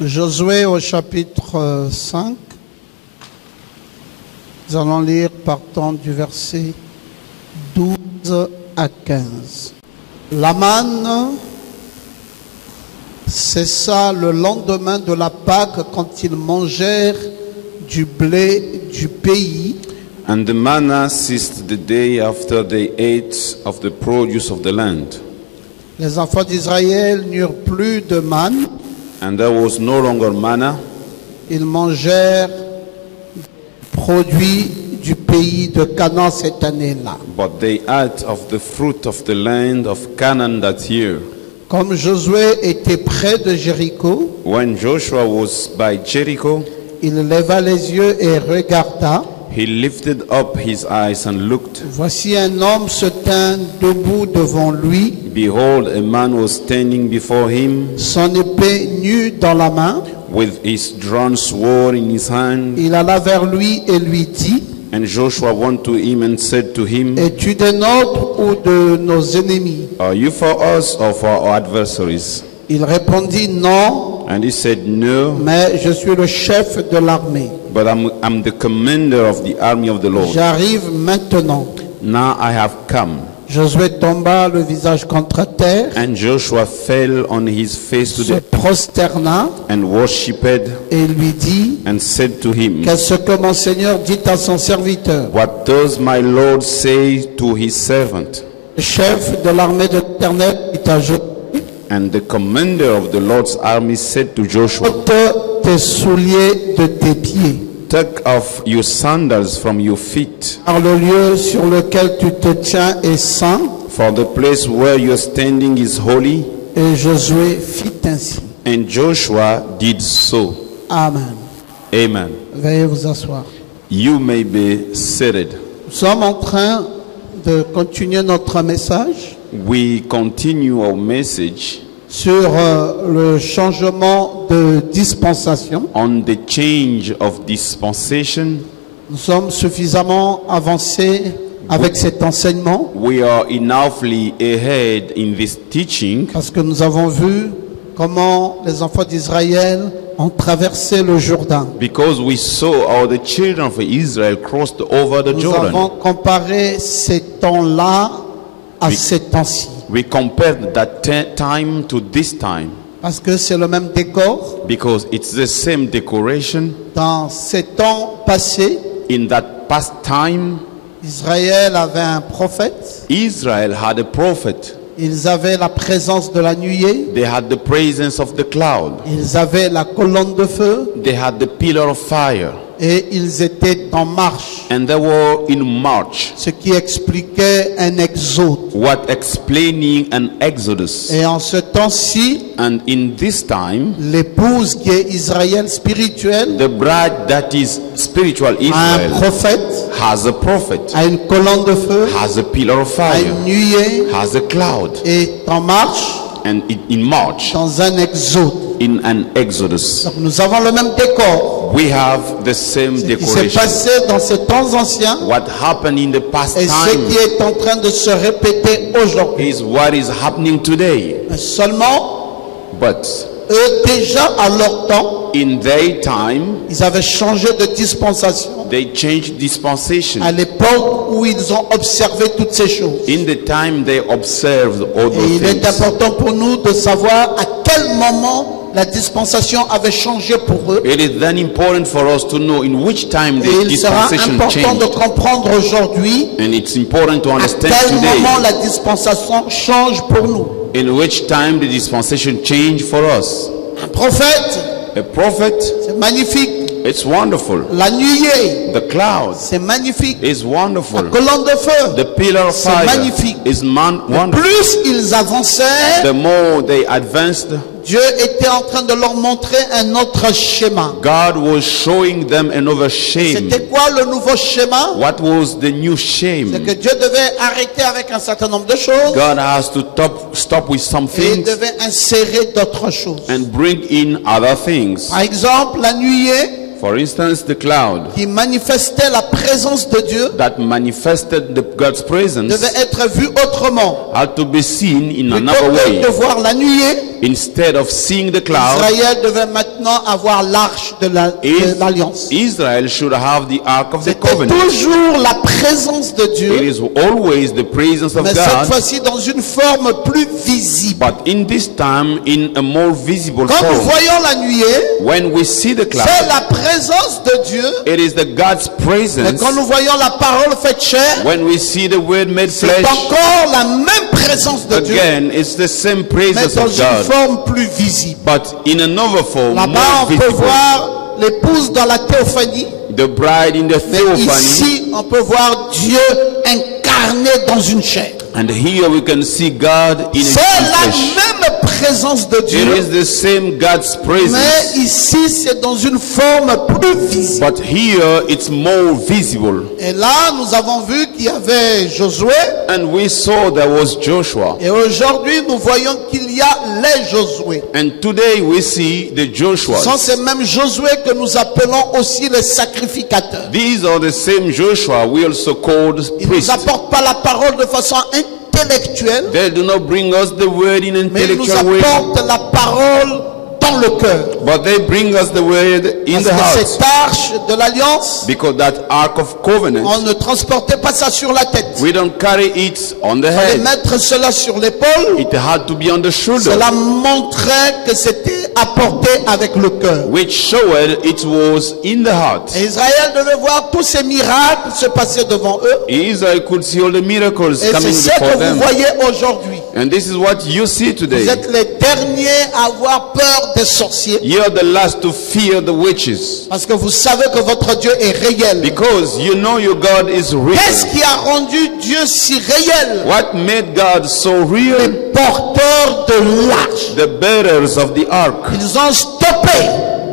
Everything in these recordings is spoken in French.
Josué au chapitre 5. Nous allons lire partant du verset 12 à 15. La manne cessa le lendemain de la Pâque quand ils mangèrent du blé du pays. And the manna ceased the day after they ate of the produce of the land. Les enfants d'Israël n'eurent plus de manne. And there was no longer manna. Ils mangèrent produits du pays de Canaan cette année-là. But they ate of the fruit of the land of Canaan that year. Comme Josué était près de Jéricho, When Joshua was by Jericho, il leva les yeux et regarda. he lifted up his eyes and looked. Voici un homme se tint debout devant lui, Behold, a man was standing before him son épée nue dans la main. with his drawn sword in his hand. Il alla vers lui et lui dit, And Joshua went to him and said to him, es-tu des nôtres ou de nos ennemis? Are you for us or for our adversaries? Il répondit, non, And he said, No, mais je suis le chef de l'armée. but I'm the commander of the army of the Lord. J'arrive maintenant. Now I have come. Josué tomba le visage contre terre, And Joshua fell on his face to se the prosterna and worshipped et lui dit, and said to him, qu'est-ce que mon Seigneur dit à son serviteur? What does my Lord say to his servant? Le chef de l'armée de l'Éternel dit à Josué, And the commander of the Lord's army said to Joshua, ôte tes souliers de tes pieds, Take off your sandals from your feet, car le lieu sur lequel tu te tiens est saint. for the place where you're standing is holy. Et Josué fit ainsi. And Joshua did so. Amen. Amen. Veuillez vous asseoir. You may be seated. Nous sommes en train de continuer notre message We continue our message sur le changement de dispensation. on the change of dispensation. Nous sommes suffisamment avancés avec cet enseignement We are enoughly ahead in this teaching parce que nous avons vu comment les enfants d'Israël ont traversé le Jourdain. because we saw how the children of Israel crossed over the Nous avons Jordan. comparé ces temps-là à ces temps-ci We compared that time to this time parce que c'est le même décor. because it's the same decoration. Dans ces temps passés, In that past time, Israël avait un prophète. Israel had a prophet. Ils avaient la présence de la nuée. They had the presence of the cloud. Ils avaient la colonne de feu. They had the pillar of fire. Et ils étaient en marche. And they were in march. Ce qui expliquait un exode. What explaining an exodus. Et en ce temps-ci, And in this time, l'épouse qui est Israël spirituel the bride that is spiritual a un Israel prophète, has a prophet, a une colonne de feu, has a pillar of a fire, une nuée, has a cloud, et en marche and in march, dans un exode. in an exodus. Donc nous avons le même décor. We have the same Ce qui s'est decoration. passé dans ces temps anciens What happened in the past et ce time qui est en train de se répéter aujourd'hui. is what is happening today. Mais seulement, But eux déjà à leur temps, in their time, ils avaient changé de dispensation they changed dispensation. à l'époque où ils ont observé toutes ces choses. In the time they observed all Et those il est things. important pour nous de savoir à quel moment la dispensation avait changé pour eux. It is then important for us to know in which time Et the il sera dispensation important de changed. comprendre aujourd'hui And it's important to à understand quel moment today la dispensation change pour nous. in which time the dispensation changed for us. Un prophète, A prophet, c'est magnifique. it's wonderful. La nuée, The cloud c'est magnifique. is La wonderful. colonne de feu. The pillar of C'est fire magnifique. is wonderful. Plus ils avançaient, The more they advanced, Dieu était en train de leur montrer un autre schéma. God was showing them another shame. C'était quoi le nouveau schéma? What was the new C'est shame? que Dieu devait arrêter avec un certain nombre de choses God has to stop with some et il things devait insérer d'autres choses. and bring in other things. Par exemple, la nuée For instance, the cloud qui manifestait la présence de Dieu that manifested God's presence devait être vu autrement. had to be seen in Plutôt another que way. de voir la nuée, Instead of seeing the cloud, Israël devait maintenant avoir l'arche de l'alliance. Israel should have the ark of the C'était covenant. toujours la présence de It Dieu, is always the presence of mais cette God, fois-ci dans une forme plus visible. but in this time in a more visible Quand nous form. voyons la nuée, When we see the c'est cloud, la présence de Dieu. it is the God's Mais presence. quand nous voyons la parole faite chair, When we see the word made c'est flesh, encore la même présence de Dieu, again, it's the same mais presence dans of une God, forme plus visible. but in another form, Là-bas, more on peut visible. voir l'épouse dans la théophanie, The bride in the mais theophany, ici, on peut voir Dieu incarné dans une chair. and here we can see God in C'est a la flesh. même présence de It Dieu, is the same God's presence, mais ici, c'est dans une forme plus visible. but here it's more visible. Et là, nous avons vu qu'il y avait Josué, And we saw there was Joshua, et aujourd'hui, nous voyons qu'il y a les Josué. and today we see the Ce Joshua. sont ces mêmes Josué que nous appelons aussi les sacrificateurs. These are the same Joshua we also called Ils ne nous priests. apportent pas la parole de façon intellectuelle, They do not bring us the word in an mais ils nous intellectual way, apportent la parole dans le cœur. but they bring us the word in Parce the que heart. cette arche de l'alliance, Because that ark of on covenant, ne transportait pas ça sur la tête. we don't carry it on the Il fallait head. mettre cela sur l'épaule. It had to be on the shoulder, Cela montrait que c'était apporté avec le cœur. which showed it was in the heart. Et Israël devait voir tous ces miracles se passer devant eux. Israel could see all the miracles Et coming c'est ce before que vous them. voyez aujourd'hui. And this is what you see Vous today. êtes les derniers à avoir peur des sorciers. You are the last to fear the witches. Parce que vous savez que votre Dieu est réel. Because you know your God is Qu'est-ce real. qui a rendu Dieu si réel? What made God so real? Porteurs de l'arche. The bearers of the ark. Ils ont stoppé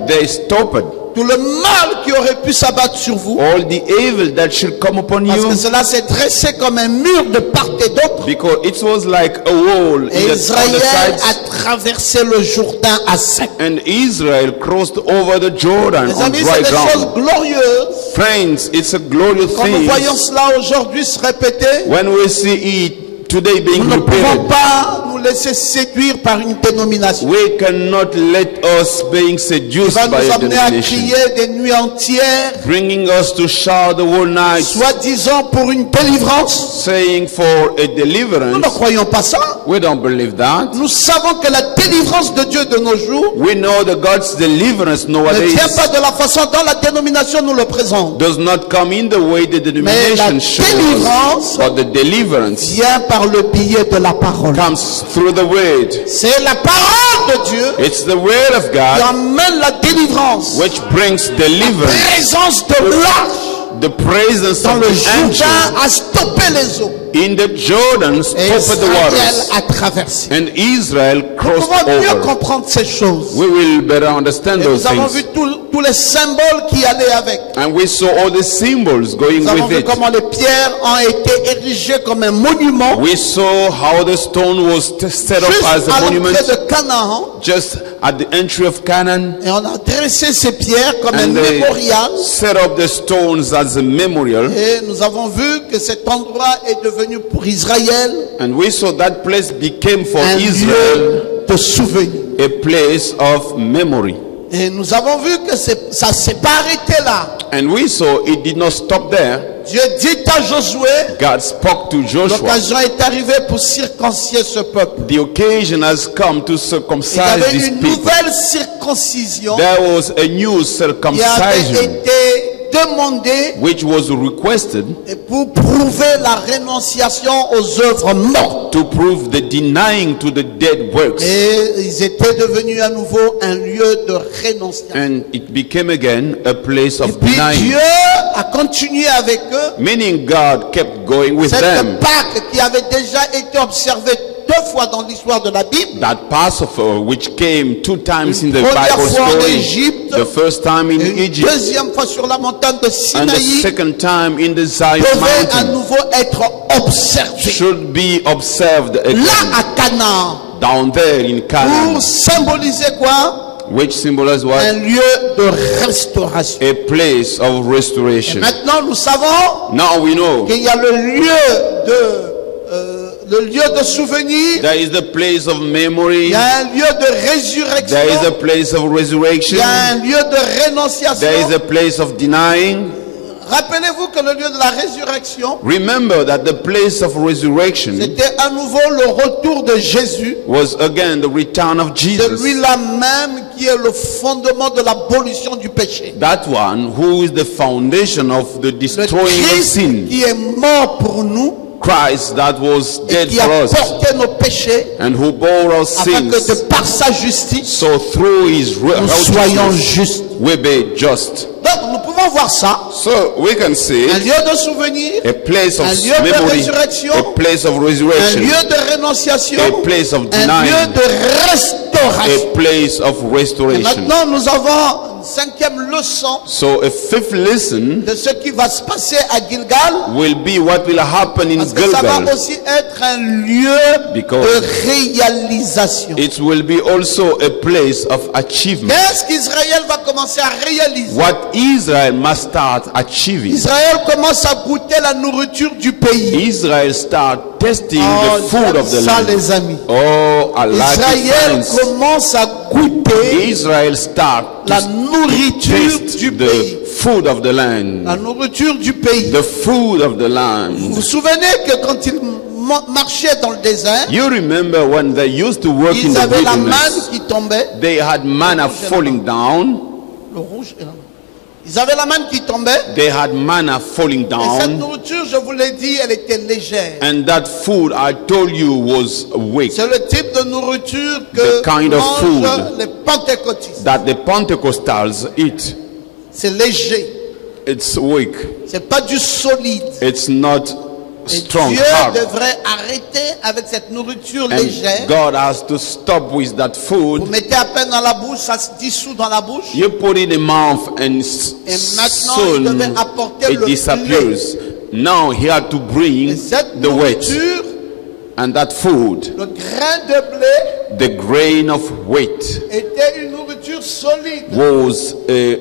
They stopped tout le mal qui aurait pu s'abattre sur vous. all the evil that should come upon Parce you. que cela s'est dressé comme un mur de part et d'autre. Because it was like a wall Et on the Israël a sides. traversé le Jourdain à sec. And Israel crossed over the Jordan Les on amis, dry c'est des choses ground. glorieuses. Friends, it's a glorious Quand nous thing. voyons cela aujourd'hui se répéter, When we see it today being nous ne pouvons repeated, pas nous laisser séduire par une dénomination. we cannot let us being Qui seduced va by nous a amener à denomination, crier des nuits entières, bringing us to shout the whole night, soi-disant pour une délivrance. saying for a Nous deliverance. ne croyons pas ça. We don't believe that. Nous savons que la délivrance de Dieu de nos jours We know that God's deliverance ne nowadays vient pas de la façon dont la dénomination nous le présente. does not come in the way the Mais la denomination shows, délivrance but the deliverance vient par le biais de la parole. comes through the word. C'est la parole de Dieu It's the word of qui God amène la délivrance. which brings deliverance. Présence de l'arche The presence dans of le the angel Jourdain a stoppé les eaux. in the Jordan Et stopped the Israël waters, a traversé. and Israel Nous crossed pouvons mieux over. comprendre ces choses. We will better understand Et those nous avons vu things. tous les symboles qui allaient avec. And we saw all the symbols going Nous avons with vu it. comment les pierres ont été érigées comme un monument We saw how the stone was set up juste as a à monument l'entrée de Canaan. just at the entry of Canaan, Et on a dressé ces pierres comme un and they mémorial. set up the stones as a memorial. Et nous avons vu que cet endroit est devenu pour Israël And we saw that place became for un Israel lieu de souvenir. a place of memory. Et nous avons vu que ça ne s'est pas arrêté là. And we saw it did not stop there. Dieu dit à Josué, God spoke to Joshua. l'occasion est arrivée pour circoncier ce peuple. The occasion has come to Il y circumcise avait these une people. nouvelle circoncision There was a new qui avait circumcision été demandée which was requested pour prouver la rénonciation aux œuvres mortes. to prove the denying to the dead works. Et ils étaient devenus à nouveau un lieu de rénonciation. And it became again a place Et of puis denying. Dieu a continué avec eux. Meaning God kept going with Cette them. Pâque qui avait déjà été observée 2 fois dans l'histoire de la Bible. That Passover which came 2 times in the Première Bible fois en story. Égypte, The first time in Une Egypt deuxième fois sur la montagne de and the Sinaï second time in the Zion devait à mountain nouveau être observé. should be observed Là again à Canaan, down there in Canaan pour symboliser quoi? which symbolizes Un what? lieu de restauration. A place of Et restoration. maintenant, nous savons Now we know qu'il y a le lieu de souvenir, there is the place of memory, il y a un lieu de résurrection, there is a place of il resurrection, y a un lieu de rénonciation. there is a place of denying. Rappelez-vous que le lieu de la résurrection, Remember that the place of resurrection c'était à nouveau le retour de Jésus, was again the return of Jesus. celui-là même qui est le fondement de l'abolition du péché. That one who is the foundation of the Le destroying of Christ sin. qui est mort pour nous Christ that was et dead qui a for us porté nos péchés and who bore our afin que de sins. par sa justice, So through his nous soyons righteousness justes. we be just. Donc nous pouvons voir ça, So we can see un lieu de souvenir, a place of un lieu de memory, résurrection, a place of un resurrection, lieu de rénonciation, a place of un lieu denying, de restauration. a place of Et restoration. maintenant nous avons une cinquième leçon So a fifth lesson de ce qui va se passer à Gilgal, will be what will happen in parce que ça va Gilgal. aussi être un lieu Because de réalisation. it will be also a place of achievement. Qu'est-ce qu'Israël va commencer à réaliser? What Israel must start achieving. Israël commence à goûter la nourriture du pays. Israel start testing Oh, the food of the ça land. les amis. Oh, I like Israël it, friends. commence à goûter Israel start la to nourriture taste du pays. the food of the land. La nourriture du pays. The food of the Vous land. vous souvenez que quand ils marchaient dans le désert, You remember when they used to work in ils the avaient la manne wilderness, qui tombait. they had manna falling down. Le rouge et la manne. Ils avaient la manne qui tombait. They had manna falling Et cette down. nourriture, je vous l'ai dit, elle était légère. And that food, I told you, was weak. C'est le type de nourriture que The kind of mangent food les pentecôtistes. That the Pentecostals eat. C'est léger. It's weak. C'est pas du solide. It's not Et strong, Dieu hard. devrait arrêter avec cette nourriture And légère. God has to stop with that Vous food. mettez à peine dans la bouche, ça se dissout dans la bouche. You put it in the mouth and Et maintenant, il soon devait apporter it le disappears. Now he had to Et bring cette the wheat. nourriture, And that food, le grain de blé, the grain of wheat, était une nourriture solide. was a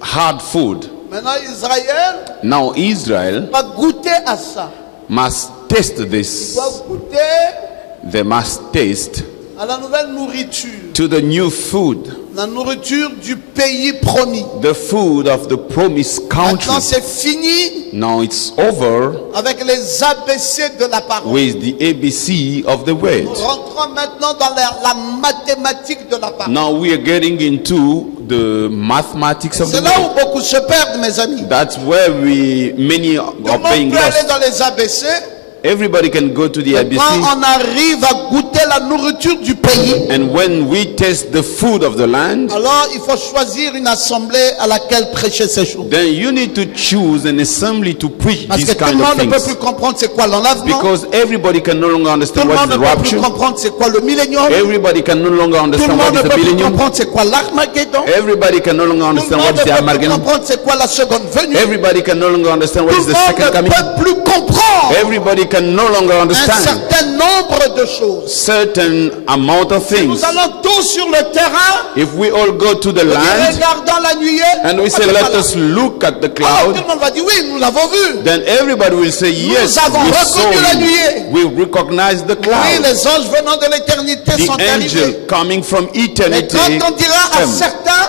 hard food. Maintenant, Israël Now Israel va goûter à ça. must taste Il this. va goûter They must taste à la nouvelle nourriture. to the new food, La nourriture du pays promis. the food of the promised country. Maintenant, c'est fini Now it's over avec les ABC de la parole. with the ABC of the word. Nous rentrons maintenant dans la mathématique de la parole. Now we are getting into the mathematics of the C'est là word. où beaucoup se perdent, mes amis. That's where many Tout are le monde being peut aller lost. dans les ABC. Everybody can go to the Quand ABC, on arrive à goûter la nourriture du pays, and when we taste the food of the land, alors il faut choisir une assemblée à laquelle prêcher ces choses. then you need to choose an assembly to preach Parce que these tout le kind of monde ne peut plus things. comprendre c'est quoi l'enlèvement. Because everybody can no longer Tout understand le what monde is ne the peut plus rapture. comprendre c'est quoi le millénium. Everybody can no longer Tout le understand monde what ne is peut the plus millennium. comprendre c'est quoi l'Armageddon. Everybody can no longer Tout le understand monde what ne is the peut plus Armageddon. comprendre c'est quoi la seconde venue. Everybody can no longer understand what Tout is le the second monde coming. ne peut plus comprendre Everybody can no longer un understand certain nombre de choses. certain amount of things. Nous allons tous sur le terrain. If we all go to the On dit, land regardons la nuée. and we say, let us look at the Alors tout cloud, le monde va dire oui, nous l'avons vu. then everybody will say, yes, avons we reconnu la saw nuée. it. We recognize the Oui, cloud. les anges venant de l'éternité sont The arrivés. angel coming from Mais eternity. quand on dira à came. certains,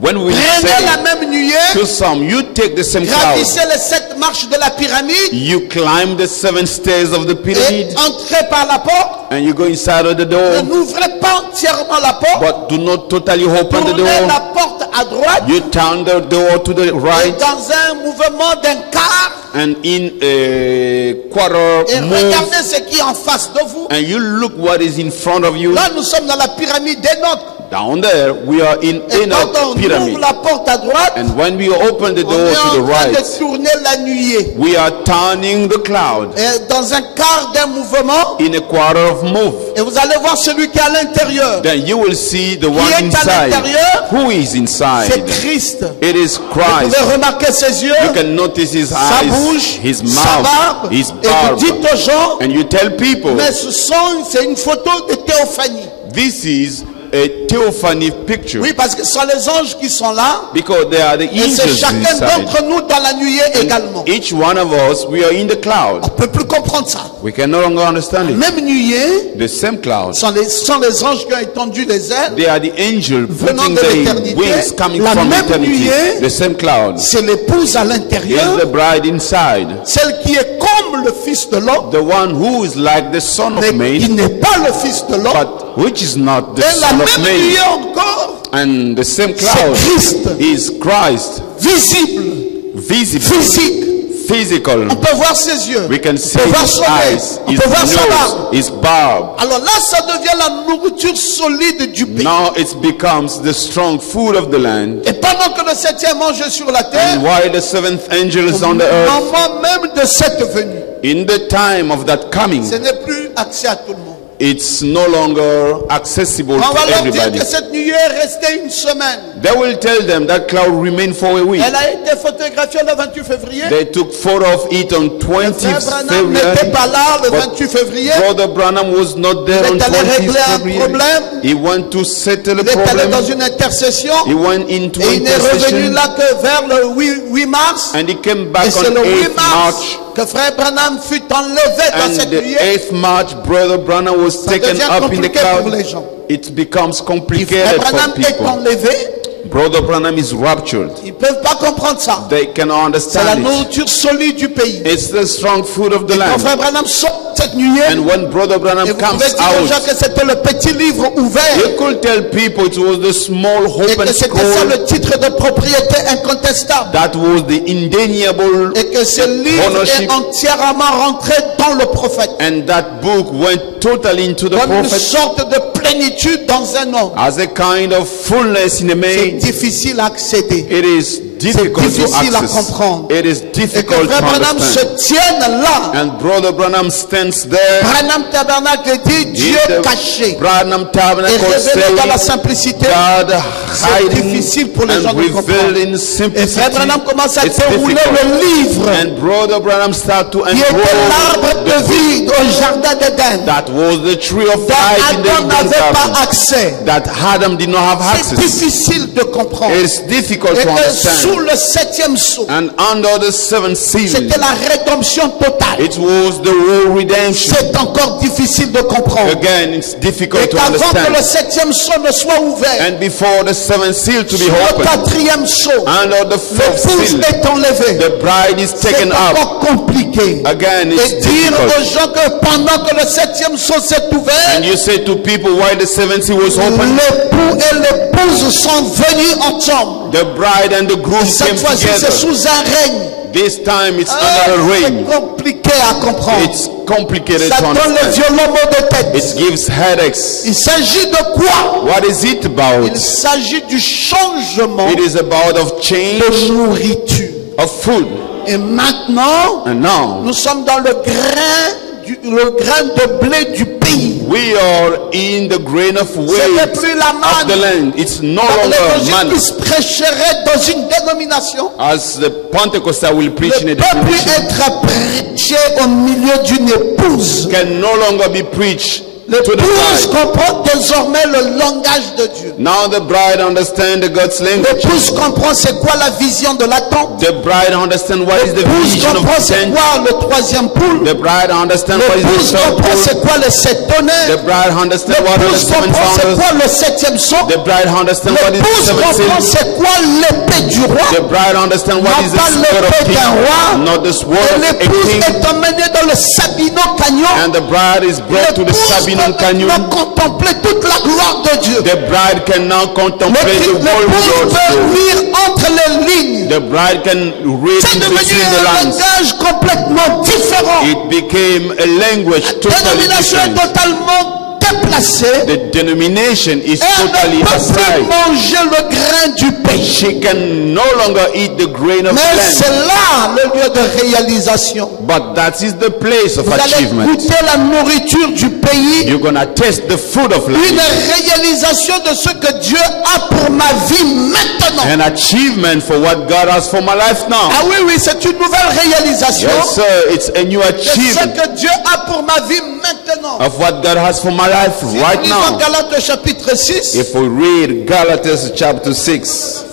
When we prenez la say même nuée, to some, you take the same cloud, gravissez les 7 marches de la pyramide you climb the 7 stairs of the et pyramid, entrez par la porte. and you go inside of the Ne door, n'ouvrez pas entièrement la porte. but do not totally open the Tournez la door. porte à droite You turn the door to the et right, dans un mouvement d'un quart and in a quarter et move, regardez ce qui est en face de vous. and you look what is in front of you. Là, nous sommes dans la pyramide d'Enoch. Down there, we are in Et quand Enoch on ouvre pyramid. la porte à droite, And when we open the on door est to the en train right, de tourner la nuée. we are turning the cloud Et dans un quart d'un mouvement, in a quarter of move. et vous allez voir celui qui est à l'intérieur. Then you will see the one est à inside. l'intérieur? Who is C'est inside? Christ. It is Vous Christ. pouvez remarquer ses yeux, You can notice his sa eyes, bouche, his sa mouth, barbe. his Et vous barb. dites aux gens, And you tell people, mais c'est une photo de théophanie. this is a theophany picture. Oui, parce que ce sont les anges qui sont là. Because they are the Et c'est angels chacun inside. d'entre nous dans la nuée également. Each one of us, we are in the cloud. On ne peut plus comprendre ça. We can no longer understand it. Même nuée, The same cloud. ce sont les anges qui ont étendu les ailes. They are the angels Venant putting de their l'éternité. wings coming La from même eternity. nuée. The same cloud. C'est l'épouse à Is l'intérieur, the bride inside. celle qui est comme le fils de l'homme, The one who is like the son of mais qui man, n'est pas le fils de l'homme. but which is not the Et la son of même man. nuée encore, And the same cloud Christ. is Christ. visible, Visible. physique. Physical. On peut voir ses yeux. We can On see peut voir his son nez. eyes, On his peut voir sa nose, barbe. his barb. Alors là, ça devient la nourriture solide du pays. Now it becomes the strong food of the land. Et pendant que le septième ange est sur la And terre, while the seventh angel is au on the earth, moment même de cette venue, in the time of that coming, ce n'est plus accès à tout le monde. it's no longer accessible On va to leur dire everybody. que cette nuée est restée une semaine. They will tell them that cloud remained for a week. Elle a été photographiée le 28 février. They took photo of it on Frère 20th Branham n'était February. pas là le But 28 février. Brother Branham was not there Il on est allé 20th régler un February. problème. He went to settle a Il est allé dans problem. une intercession. He went into Et il n'est revenu intercession. là que vers le 8 mars. And he came Et back c'est on le 8 8th mars March. que Frère Branham fut enlevé dans And cette the nuée. 8th March, Brother Branham was Ça taken devient up in the compliqué pour les cloud. gens. It becomes Si Frère complicated Branham for est people. enlevé, Brother Branham is raptured. ils ne peuvent pas comprendre ça. They cannot C'est la understand it. nourriture solide du pays. It's the strong food of the Quand land. Frère Branham sort cette nuée, And when Brother Branham et vous comes pouvez dire aux gens out, que c'était le petit livre ouvert. you could tell people it was the small Et open que c'était ça scroll le titre de propriété incontestable. that was the indeniable Et que ce livre est ownership. entièrement rentré dans le prophète. And that book went totally into the Comme une prophet sorte de plénitude dans un homme. as a kind of fullness in a C'est man. difficile à accéder. It is difficult to difficile à access. comprendre. It is Et que difficult to Frère Branham se understand. tienne là. And Brother Branham stands there. Branham Tabernacle dit Dieu in the caché Branham et Tabernacle révélé dans la saying simplicité. God C'est hiding difficile pour les gens and de comprendre. revealed in Et simplicity. Frère Branham commence à It's dérouler difficult. le livre And Brother Branham started to qui était unroll l'arbre de vie au jardin d'Éden. that was the tree of dont life in the Adam Eden n'avait pas garden accès. that Adam did not have C'est access. difficile de comprendre. It's difficult Et to que sous understand. le septième sceau, And under the seventh seal, c'était la rédemption totale. it was the whole redemption. C'est encore difficile de comprendre. Again, it's Et difficult to qu'avant que le understand. septième sceau ne soit ouvert, And before the seventh seal to be sur le opened, quatrième sceau, under the fourth l'épouse seal, est enlevée. the bride is C'est taken up. encore compliqué. Again, Et it's dire aux difficult. gens que pendant que le septième sceau s'est ouvert, And you say to people while the seventh seal was open, l'époux et l'épouse sont venus ensemble. the bride and the groom came Cette fois-ci, c'est together. sous un règne. This time it's Ah, under a c'est reign. compliqué à comprendre. It's complicated Ça to donne les understand. violents maux de tête. It gives headaches. Il s'agit de quoi? What is it about? Il s'agit du changement It is about of change de nourriture. of food. Et maintenant, And now nous sommes dans le grain de blé du pays. we are in the grain of Ce wheat n'est plus la of the manne. land. It's no longer L'évangile manna. qui se prêcherait dans une dénomination As the Pentecostal will preach in ne a peut plus denomination, être prêché au milieu d'une épouse. can no longer be preached to the L'épouse bride. comprend désormais le langage de Dieu. Now the bride understands the God's language. L'épouse comprend c'est quoi la vision de la tente. The bride understands what is the L'épouse vision of comprend the c'est tent. quoi le troisième poule. The bride understands what is L'épouse the third comprend pool. c'est quoi le sept The tonnerres. bride understands what are the L'épouse seven comprend c'est thunders. quoi le septième saut. The bride understands what is the L'épouse seven comprend seals. c'est quoi l'épée du roi. The bride understands what Non is the pas sword of l'épée d'un roi. king, not the sword Et of a l'épouse king. est emmenée dans le Sabino Canyon. And the bride is brought to the L'épouse Sabinon peut Canyon. maintenant contempler toute la gloire de Dieu. The bride can now contemplate the whole L'épouse Lord's peut glory. lire entre les lignes. The bride can read C'est devenu between the un lines. langage complètement différent. It became a language La totally dénomination est different. totalement déplacée. The denomination is Elle totally ne peut plus aside. manger le grain du pays. She can no longer eat the grain of Mais c'est land. là le lieu de réalisation. But that is the place of Vous allez achievement. goûter la nourriture du pays. You're gonna taste the food of Une life. réalisation de ce que Dieu a pour ma vie maintenant. An achievement for what God has for my life now. Ah oui, oui, c'est une nouvelle réalisation Yes, sir. It's a new de ce achievement que Dieu a pour ma vie maintenant. of what God has for my life right Lisons now. Galates chapitre 6. If we read Galatas chapter 6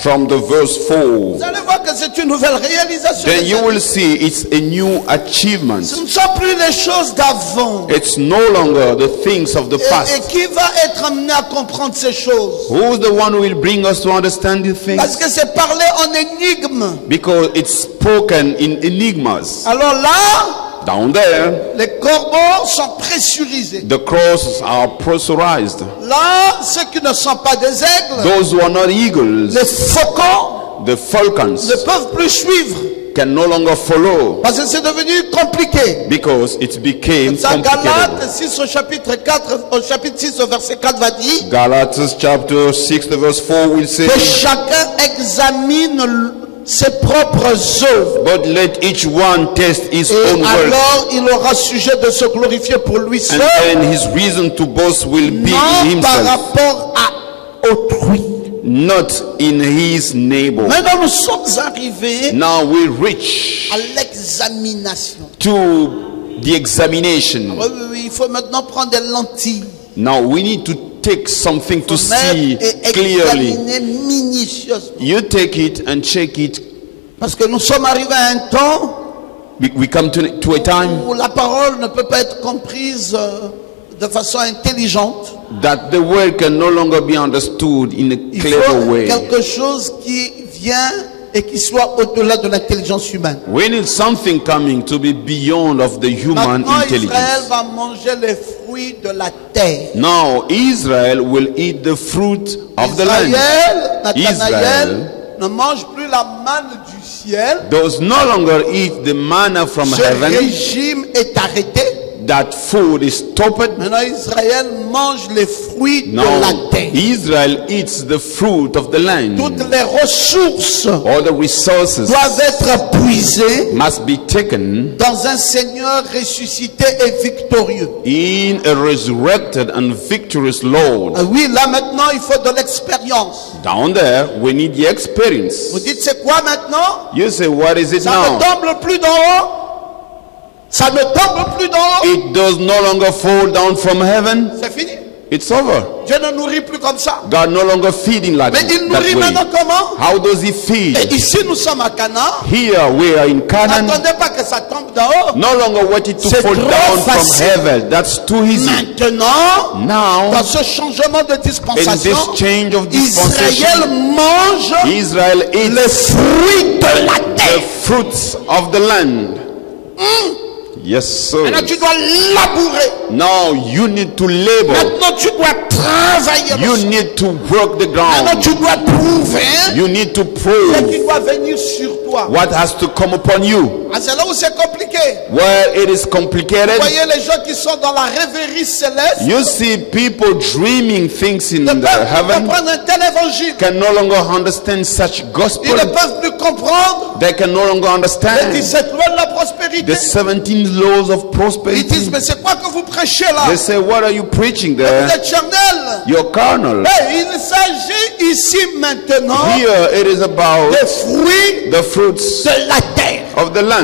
from the verse 4, Vous allez voir que c'est une nouvelle réalisation. then you will see it's a new achievement. Ce ne sont plus les choses d'avant. It's no longer the things of the Et past. qui va être amené à comprendre ces choses? Who's the one who will bring us to understand these Parce things? que c'est parlé en énigme. Because it's spoken in enigmas. Alors là, Down there, les corbeaux sont pressurisés. the crows are pressurized. Là, ceux qui ne sont pas des aigles, Those who are not eagles, les faucons, the falcons, ne peuvent plus suivre. can no longer follow Parce que c'est devenu compliqué. because it became Ça, complicated. Galates 6 au chapitre 4, au chapitre 6 au verset 4 va dire Galatas chapter 6, the verse 4 will say, que chacun examine ses propres œuvres. but let each one test his Et own work, alors il aura sujet de se glorifier pour lui and seul, then his reason to boast will be in non par himself, rapport à autrui. not in his neighbor. Maintenant nous sommes arrivés Now we reach à l'examination. to the examination. Oui, oui, oui, il faut maintenant prendre des lentilles. Now we need to take something to see Et clearly. examiner minutieusement. You take it and check it. Parce que nous sommes arrivés à un temps We come to a time où la parole ne peut pas être comprise de façon intelligente. that the word can no longer be understood in a Il clever faut way. quelque chose qui vient et qui soit au-delà de l'intelligence humaine. We need something coming to be beyond of the human Maintenant, Israël intelligence. va manger les fruits de la terre. Now Israel will eat the fruit of the land. Nathanaël Israel ne mange plus la manne du ciel. does no longer eat the manna from Ce heaven. régime est arrêté. That food is stopped. Maintenant, Israël mange les fruits de Now la terre. Israel eats the fruit of the land. Toutes les ressources All the resources doivent être puisées must be taken dans un Seigneur ressuscité et victorieux. in a resurrected and victorious Lord. Ah oui, là maintenant, il faut de l'expérience. Down there, we need the experience. Vous dites, c'est quoi maintenant? You say, what is it Ça now? ne tombe plus d'en haut. Ça ne tombe plus d'en haut. It does no longer fall down from heaven. C'est fini. It's over. Dieu ne nourrit plus comme ça. God no longer feeding like Mais il that nourrit maintenant way. comment? How does he feed? Et ici, nous sommes à Canaan. Here we are in Canaan. N'attendez pas que ça tombe d'en haut. No longer waiting to C'est fall trop down from facile. heaven. That's too easy. Maintenant, Now, dans ce changement de in dispensation, this change of Israël dispensation, mange Israel les eats fruits de la the terre. fruits of the land. Yes, sir. Maintenant, tu dois labourer. Now you need to labor. Maintenant, tu dois travailler. You need to work the Maintenant, ground. tu dois prouver You need to ce prove qui doit venir sur toi. what has to come upon you. Ah, c'est là où c'est compliqué. Where it is Vous complicated, voyez les gens qui sont dans la rêverie céleste, you see people dreaming things in ne the peuvent plus heaven, comprendre un tel évangile. can no longer understand such Ils gospel. ne peuvent plus comprendre They can no longer les understand 17 lois de la prospérité. the 17 laws of Ils prosperity. disent, mais c'est quoi que vous prêchez là? They say, what are you preaching Vous there? êtes charnel. You're carnal. Mais il s'agit ici maintenant Here it is about des fruits the fruits de la terre. of the land.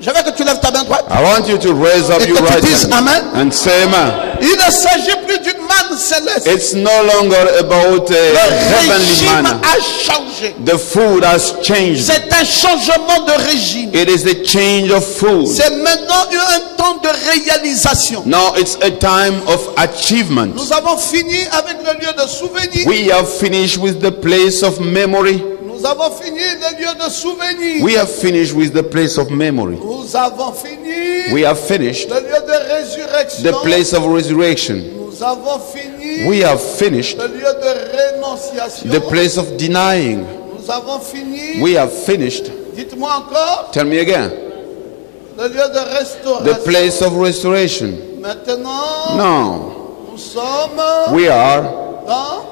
Je veux que tu lèves ta main droite. I want you to raise up Et your que tu right dises hand amen. and say amen. Il ne s'agit plus d'une manne céleste. It's no longer about a Le heavenly régime manna. a changé. The food has changed. C'est un changement de régime. It is a change of food. C'est maintenant un temps de réalisation. Now it's a time of achievement. Nous avons fini avec le lieu de souvenir. We have finished with the place of memory. Nous avons fini le lieu de souvenir. We have finished with the place of memory. Nous avons fini We have finished le lieu de résurrection. the place of resurrection. Nous avons fini We have finished le lieu de rénonciation. the place of denying. Nous avons fini, We have finished, dites-moi encore, tell me again, le lieu de the restauration. place of restoration. Maintenant, Now nous sommes we are dans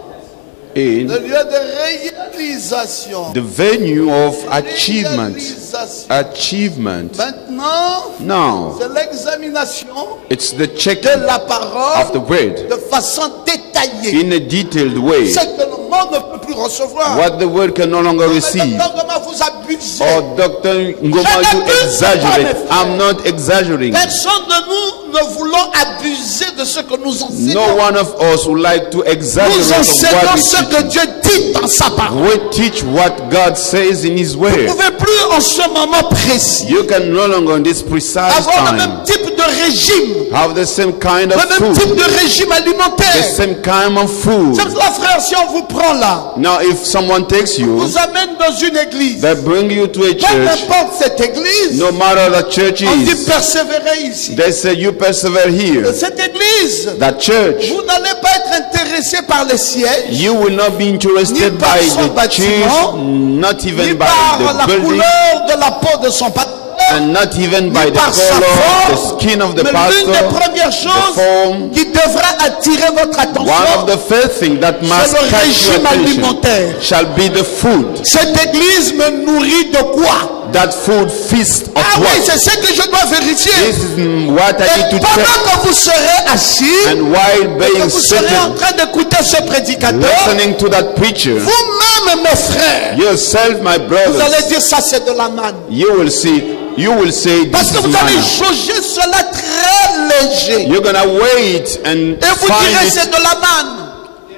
in le lieu de réalisation. the venue of achievement. Réalisation. Achievement. Maintenant, Now, c'est l'examination it's the de checking la of parole the word de façon détaillée. in a detailed way. Ce que le monde ne peut plus recevoir. What the word can no longer receive. Docteur, comment vous abusez? Oh, Dr. Ngoma, you exaggerate. I'm not exaggerating. Personne de nous ne voulons abuser de ce que nous enseignons. No one of us would like to Nous exaggerate on enseignons what we ce que teach. Dieu dit dans sa parole. We teach what God says in His Vous ne word. pouvez plus en ce moment précis You can no longer on this precise avoir le time même type de régime, have the same kind of le même type food, de régime the alimentaire. same kind of food. C'est là, frère, si on vous prend là, Now, if someone takes you, vous amène dans une église, they bring you to a peu church, importe cette église, no matter the church on dit is, persévérer ici. they say you persevere here. Cette église, That church, vous n'allez pas être intéressé par les sièges, you will not be interested Ni par by son the bâtiment, church, not ni even by par la the building, couleur de la peau de son pasteur, and not even by ni the par sa color, the forme. skin of the Mais l'une des pastor, premières the choses form. qui devra attirer votre One of attention, the first things that must c'est le catch your régime attention alimentaire. shall be the food. Cette église me nourrit de quoi? That food feast of Ah oui, what? c'est ce que je dois vérifier. This is what I Et need to pendant check. que vous serez assis, And while que being vous serez en seated, train d'écouter ce prédicateur, listening to that preacher, vous-même, mes frères, yourself, my vous brothers, allez dire ça c'est de la manne. you will say Parce this que is vous allez manna. jauger cela très léger. You're gonna wait and Et vous find direz it. c'est de la manne.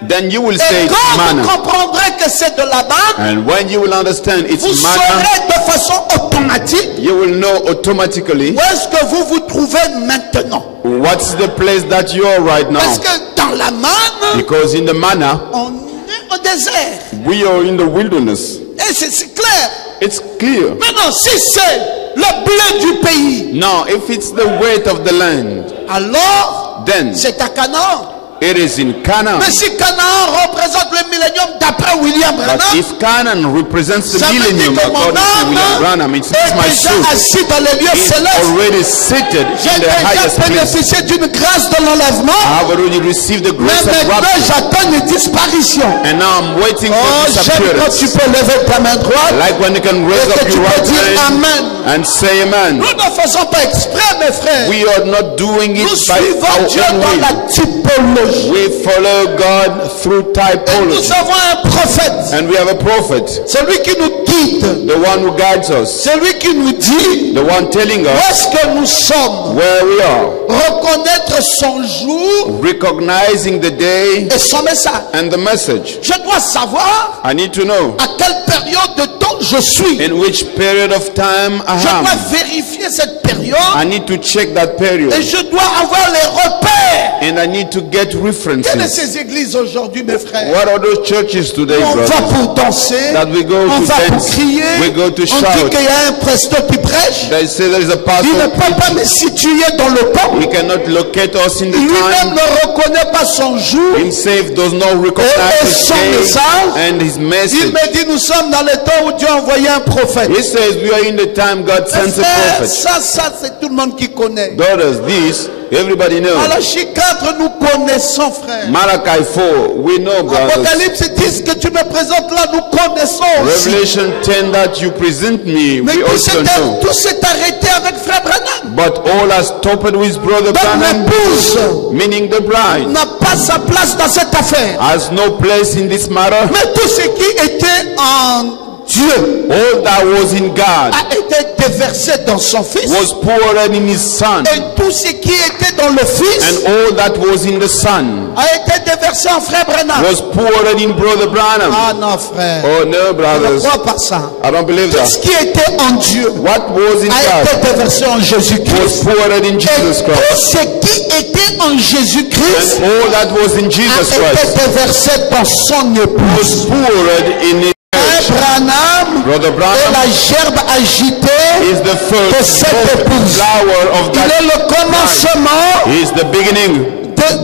Then you will say Et it's quand vous manna. comprendrez que c'est de la manne, And when you will understand it's vous manna, saurez de façon automatique you will know automatically où est-ce que vous vous trouvez maintenant. what's the place that you are right Parce now. que dans la manne, Because in the manna, on est au désert. we are in the wilderness. Et c'est clair. It's clear. Maintenant, si c'est le blé du pays, Now, if it's the weight of the land, alors then c'est à Canaan. it is in Canaan. Mais si Canaan représente le millénium d'après William But Branham, if Canaan represents the ça veut dire millennium, que mon according to William âme Branham, it est means my déjà soul assis dans les lieux is célestes. already seated J'ai in the déjà highest place. bénéficié d'une grâce de l'enlèvement, I have already received the mais grace of maintenant rapture, j'attends une disparition. and now I'm waiting Oh, for j'aime quand tu disappearance. peux lever ta main droite Like when you can et raise que up tu your peux right dire hand Amen. and say amen. Nous ne faisons pas exprès, mes frères. We are not doing Nous it by suivons our Dieu own dans will. la typologie. We follow God through Et nous typology. avons un prophète, And we have a prophet, celui qui nous guide, the one who guides us, celui qui nous dit the one telling où us est-ce que nous sommes. where we are, Reconnaître son jour recognizing the day et son message. and the message. Je dois savoir I need to know à quelle période de temps je suis. in which period of time I Je dois am. vérifier cette période I need to check that et period, je dois avoir les repères. and I need to get Quelles sont references. ces églises aujourd'hui, mes frères? What are those churches today, On va brothers? pour danser, That we go on to va pour dance, crier, we go to on dit shout. qu'il y a un pasteur qui prêche. They say there is a Il ne pastor. peut pas me situer dans le temps. He cannot locate us in the Lui-même time. ne reconnaît pas son jour. Himself does not Et recognize his son day message, and his il message. me dit, nous sommes dans le temps où Dieu a envoyé un prophète. He says we are in the time God sends a Frère, prophet. ça c'est tout le monde qui connaît. Daughters, this everybody knows. Malachie 4, nous connaissons, frère. Malachi 4, we know, brothers. Apocalypse 10 que tu me présentes là, nous connaissons aussi. Revelation 10 that you present me, Mais we also know. tout s'est arrêté avec frère Branham. But all has stopped with Brother Donc Branham, l'épouse meaning the bride, n'a pas sa place dans cette affaire. has no place in this matter. Mais tout ce qui était en Dieu All that was in God a été déversé dans son Fils. was poured in His Son, Et tout ce qui était dans le Fils and all that was in the Son a été déversé en frère Branham. was poured in Brother Branham. Ah non, frère. Oh no, Je ne brothers, crois pas ça. I don't believe Tout that. ce qui était en Dieu What was in a God été déversé en was Jésus-Christ. poured in Jesus Et Christ, tout ce qui était en Jésus-Christ and all that was in a Jesus été Christ déversé dans son was épouse. poured in His Frère church. Branham Brother est Branham la gerbe agitée. is the de first cette épouse. flower of Il that. est le commencement He is the beginning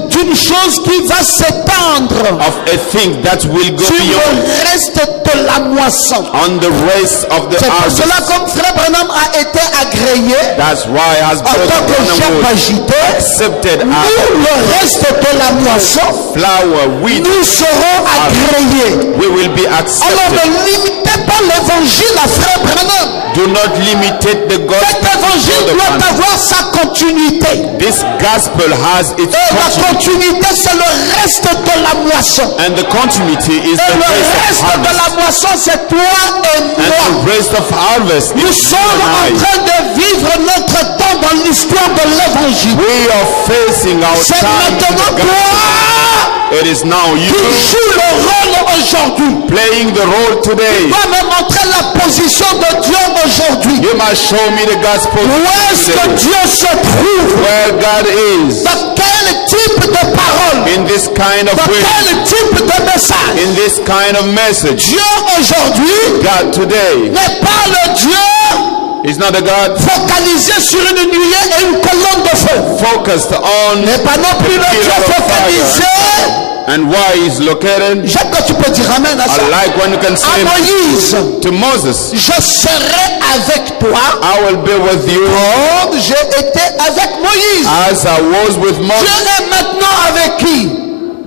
d'une chose qui va s'étendre of a thing that will go sur beyond le reste de la moisson. on the rest of the C'est pour harvest. cela, comme frère Branham a été agréé, That's why as en tant que Brother gerbe Branham agité, accepted nous, as le reste de la moisson, flour, wheat, nous serons agréés. we will be Alors accepted. ne limitez pas l'évangile à frère Branham. Do not limitate the Cet gospel. évangile doit avoir sa continuité. This gospel has its Et la continuity, continuité, c'est le reste de la moisson. and the continuity is Et the le rest reste of de harvest. la moisson, c'est toi et And moi. the rest of harvest Nous is you sommes en and I. train de vivre notre temps dans l'histoire de l'évangile. We are facing our C'est time in maintenant the gospel. toi It is now qui you joues le rôle aujourd'hui. playing the role today. Tu dois me montrer la position de Dieu aujourd'hui. You must show me the gospel Où est-ce que today. Dieu se trouve? Where God is Dans quel type de parole? in this kind of Dans way, quel type de message? in this kind of message. Dieu aujourd'hui God today n'est pas le Dieu is not a God focalisé sur une nuée et une colonne de feu. focused on N'est pas non plus le Dieu pillar of focalisé. fire. And why is located? J'aime que tu peux dire amen à ça. I like when you can À say Moïse, to Moses, je serai avec toi I will be with you comme j'ai été avec Moïse. as I was with Dieu Moses. est maintenant avec qui?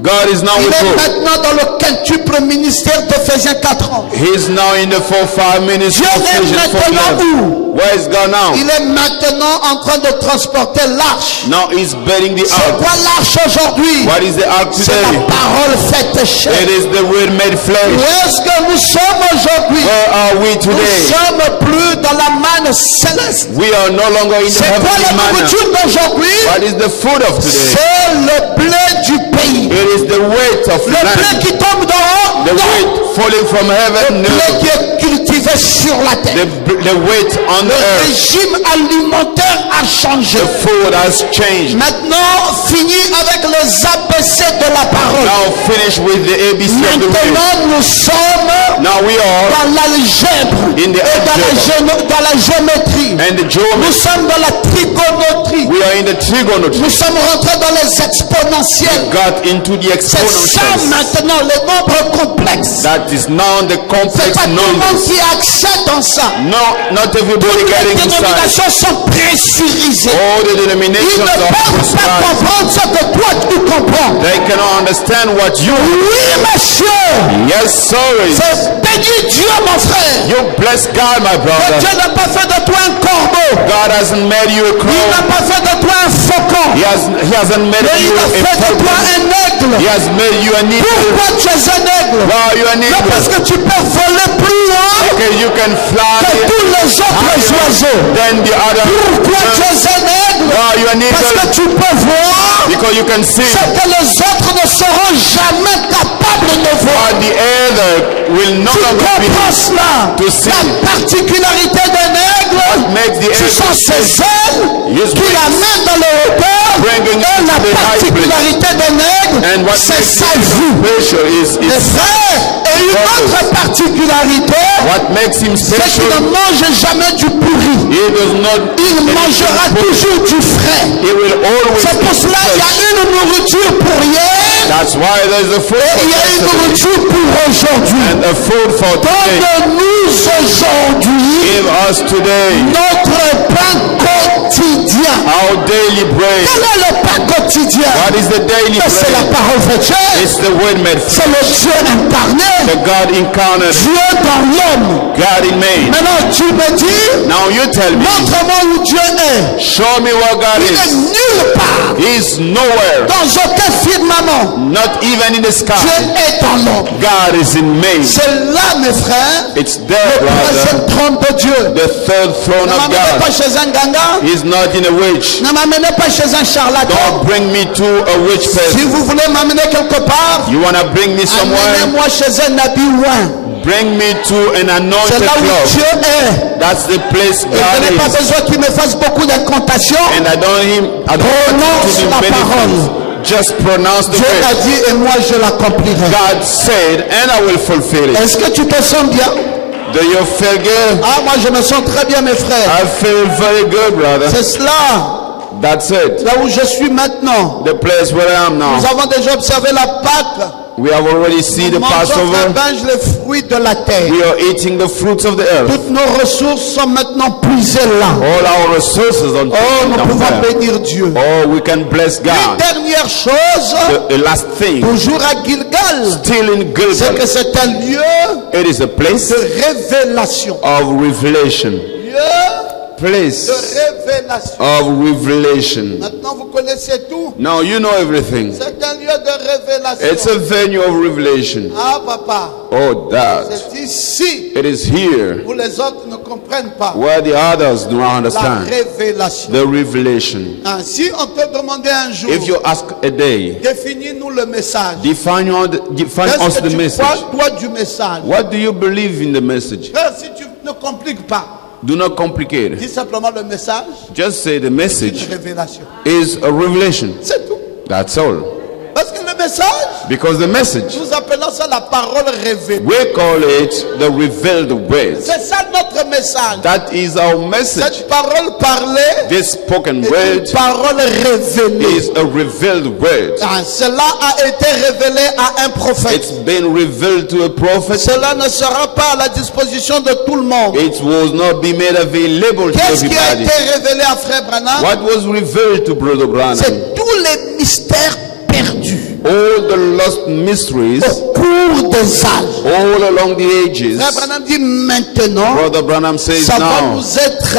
God is now Il with est you. maintenant dans le quintuple ministère d'Éphésiens 4:11. He is now in the 4-5 ministry Dieu of est Ephesians maintenant 4:11. où? Where is God now? Il est maintenant en train de transporter l'arche. Now he's bearing the C'est ark. quoi l'arche aujourd'hui? What is the ark C'est la today? parole faite chair. It is the word made Où flesh. est-ce que nous sommes aujourd'hui? Where are we Nous today? sommes plus dans la manne céleste. We are no longer in the C'est quoi heavenly la manna. nourriture d'aujourd'hui? What is the food of today? C'est le blé du pays. It is the weight of Le blé land. qui tombe d'en haut. The Non. weight falling from heaven. Le No. blé qui est cultivé sur la terre. The weight on the Le earth. régime alimentaire a changé. The food has changed. Maintenant, fini avec les ABC de la parole. Now finish with the ABC of the way. Maintenant, nous sommes Now we are dans l'algèbre in the et algebra dans la géométrie. and the Nous geometry. sommes dans la trigonométrie. We are in the trigonometry. Nous sommes rentrés dans les exponentiels. Got into the C'est ça exponentials. maintenant, les nombres complexes. That is now the C'est complex pas tout le monde numbers. qui accède dans ça. No, not everybody Les getting inside. dénominations sont pressurisées. All the Ils denominations ne are peuvent pas prescribed. comprendre ce que toi tu comprends. They cannot understand what you. Oui, monsieur. Yes, sorry. C'est béni Dieu, mon frère. You bless God, my Que brother. Dieu n'a pas fait de toi un corbeau. God hasn't made you a Il crow. n'a pas fait de toi un faucon. He hasn't made Mais you il a a fait de toi falcon. un aigle. He has made you an eagle. Pourquoi tu es un aigle? Wow, you're an Non, parce eagle. que tu peux voler plus haut Okay, you can que fly tous les autres oiseaux. than the other. Pourquoi tu es un aigle? Wow, you're an Parce eagle que tu peux voir because you can see. ce que les autres ne seront jamais capables de voir. But the other will no Tu longer be comprends cela? to see. La particularité d'un aigle, Makes the ce sont eagle ses ailes His qui wings. l'amènent dans le hauteur. Bringing Et it la to the high place. particularité d'un aigle, And what c'est makes sa him vue. special is Les frères, et une autre particularité, what makes him c'est qu'il special. ne mange jamais du pourri. He does not. Il mangera toujours du frais. He will always. C'est pour cela qu'il y a une nourriture pour hier That's why there's a food et for il y a une yesterday nourriture pour aujourd'hui. and a food for today. Donne-nous aujourd'hui Give us today notre pain quotidien. our daily bread. Quel est le pain quotidien? What is the daily C'est la bread? parole faite chair. It's the word made C'est le Dieu incarné. the God incarnate, Dieu dans l'homme. God in man. Maintenant, tu me dis, Now you tell me, montre-moi où Dieu est. show me where God Il est is. nulle part. He's nowhere, Dans aucun firmament. not even in the Dieu sky. est dans l'homme. God is in man. C'est là, mes frères, It's there, le brother. troisième trône de Dieu. The third throne Ne of m'amenez pas God. chez un ganga. He's not in a witch. Ne m'amenez pas chez un charlatan. Don't bring me to a witch Si person. vous voulez m'amener quelque part, You want to bring me somewhere? amenez-moi chez un Nabi-ouin. Bring me to an C'est anointed là où club. Dieu est. That's the place Et je n'ai pas God is. besoin qu'il me fasse beaucoup d'incantations. And I don't Prononce want la to parole. Just pronounce the Dieu a word. dit et moi je l'accomplirai. God said, and I will fulfill it. Est-ce que tu te sens bien? Do you feel good? Ah, moi je me sens très bien, mes frères. I feel very good, brother. C'est cela, That's it. là où je suis maintenant. The place where I am Nous now. avons déjà observé la Pâque. We have already seen the Nous mangeons, frère Passover. Benj, les fruits de la terre. We are eating the fruits of the earth. Toutes nos ressources sont maintenant puisées là. All our resources are Oh, nous pouvons down there. bénir Dieu. Oh, we can bless Une God. dernière chose, The last thing, toujours à Gilgal, still in c'est que Gilgal, c'est un lieu it is a place de révélation. of revelation. Lieu Place de révélation. of revelation. Maintenant, vous connaissez tout. Now you know everything. C'est un lieu de It's a révélation. venue of revelation. Ah, papa, Oh, that. c'est ici It is here où les autres ne comprennent pas where the others do not la understand révélation. the revelation. Ah, si on te demandait un jour, If you ask a day, définis-nous le message. define Qu'est-ce us que the tu message. crois, toi, du message? What do you believe in the message? Frère, si tu ne compliques pas, Do not complicate it. dis simplement le message, Just say the c'est une message révélation. is a revelation. C'est tout. That's all. Parce que le message, Because the message, nous appelons ça la parole révélée. we call it the revealed word. C'est ça notre message. That is our message. Cette parole parlée This spoken est word une parole révélée. is a revealed word. Ah, cela a été révélé à un prophète. It's been revealed to a prophet. Cela ne sera pas à la disposition de tout le monde. It was not be made available to Qu'est-ce qui a everybody. été révélé à Frère Branham? What was revealed to Brother Branham? C'est tous les mystères perdus All the lost mysteries au cours des âges. all along the ages. Frère Branham dit maintenant, Brother Branham says ça va now, nous être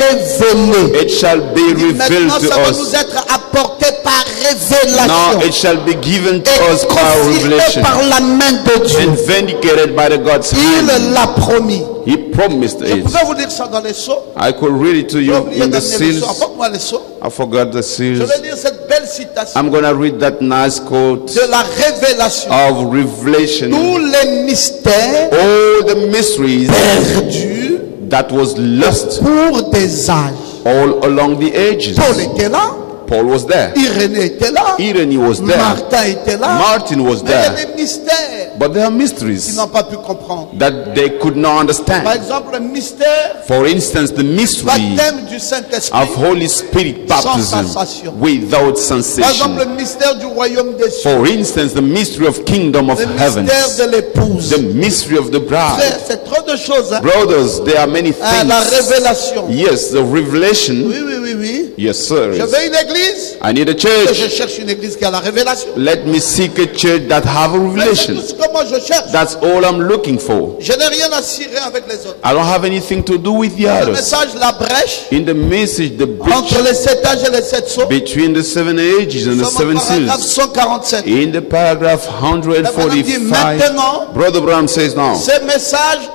révélé. it shall be revealed Maintenant, to ça va us. nous être apporté par Now révélation it shall be given to et us by confirmé revelation par la main de Dieu. and vindicated by the God's Il hand. l'a promis. He promised Je it. pouvais vous dire ça dans les sceaux. I could read it to J'ai you oublié in the d'amener les seals. sceaux. Apporte-moi les sceaux. I forgot the Je seals. vais lire cette belle citation I'm going to read that nice quote de la révélation. of revelation. Tous les mystères All the mysteries perdus that was lost pour des âges. all along the ages. Paul était là, Paul was there. Irénée était là, Irenaeus was there. Martin était là. Martin was Mais il y a there. des mystères But there are qu'ils mysteries n'ont pas pu comprendre. that they could not Par understand. exemple, le mystère For instance, the mystery baptême du Saint-Esprit. of Holy Spirit baptism sensation. without Par exemple, sensation. le mystère du royaume des cieux. For instance, the mystery of kingdom of Le heavens. mystère de l'épouse. The mystery of the Frère, bride. c'est trop de choses. Hein? Brothers, there are many Ah, la things. révélation. Yes, the revelation. Oui, oui, oui, oui. Yes, sir. Je veux une église. I need a Et church. je cherche une église qui a la révélation. Let me seek a church that have a Mais c'est revelation. tout ce que moi je cherche. That's all I'm looking for. Je n'ai rien à cirer avec les autres. I don't have anything to do with the Le others. message, la brèche In the message, the entre bridge les 7 âges et les 7 sceaux. between the 7 ages and the Nous sommes 7 au paragraphe seals. 147. In the paragraph Maintenant, 145, Brother Branham says now, Ces messages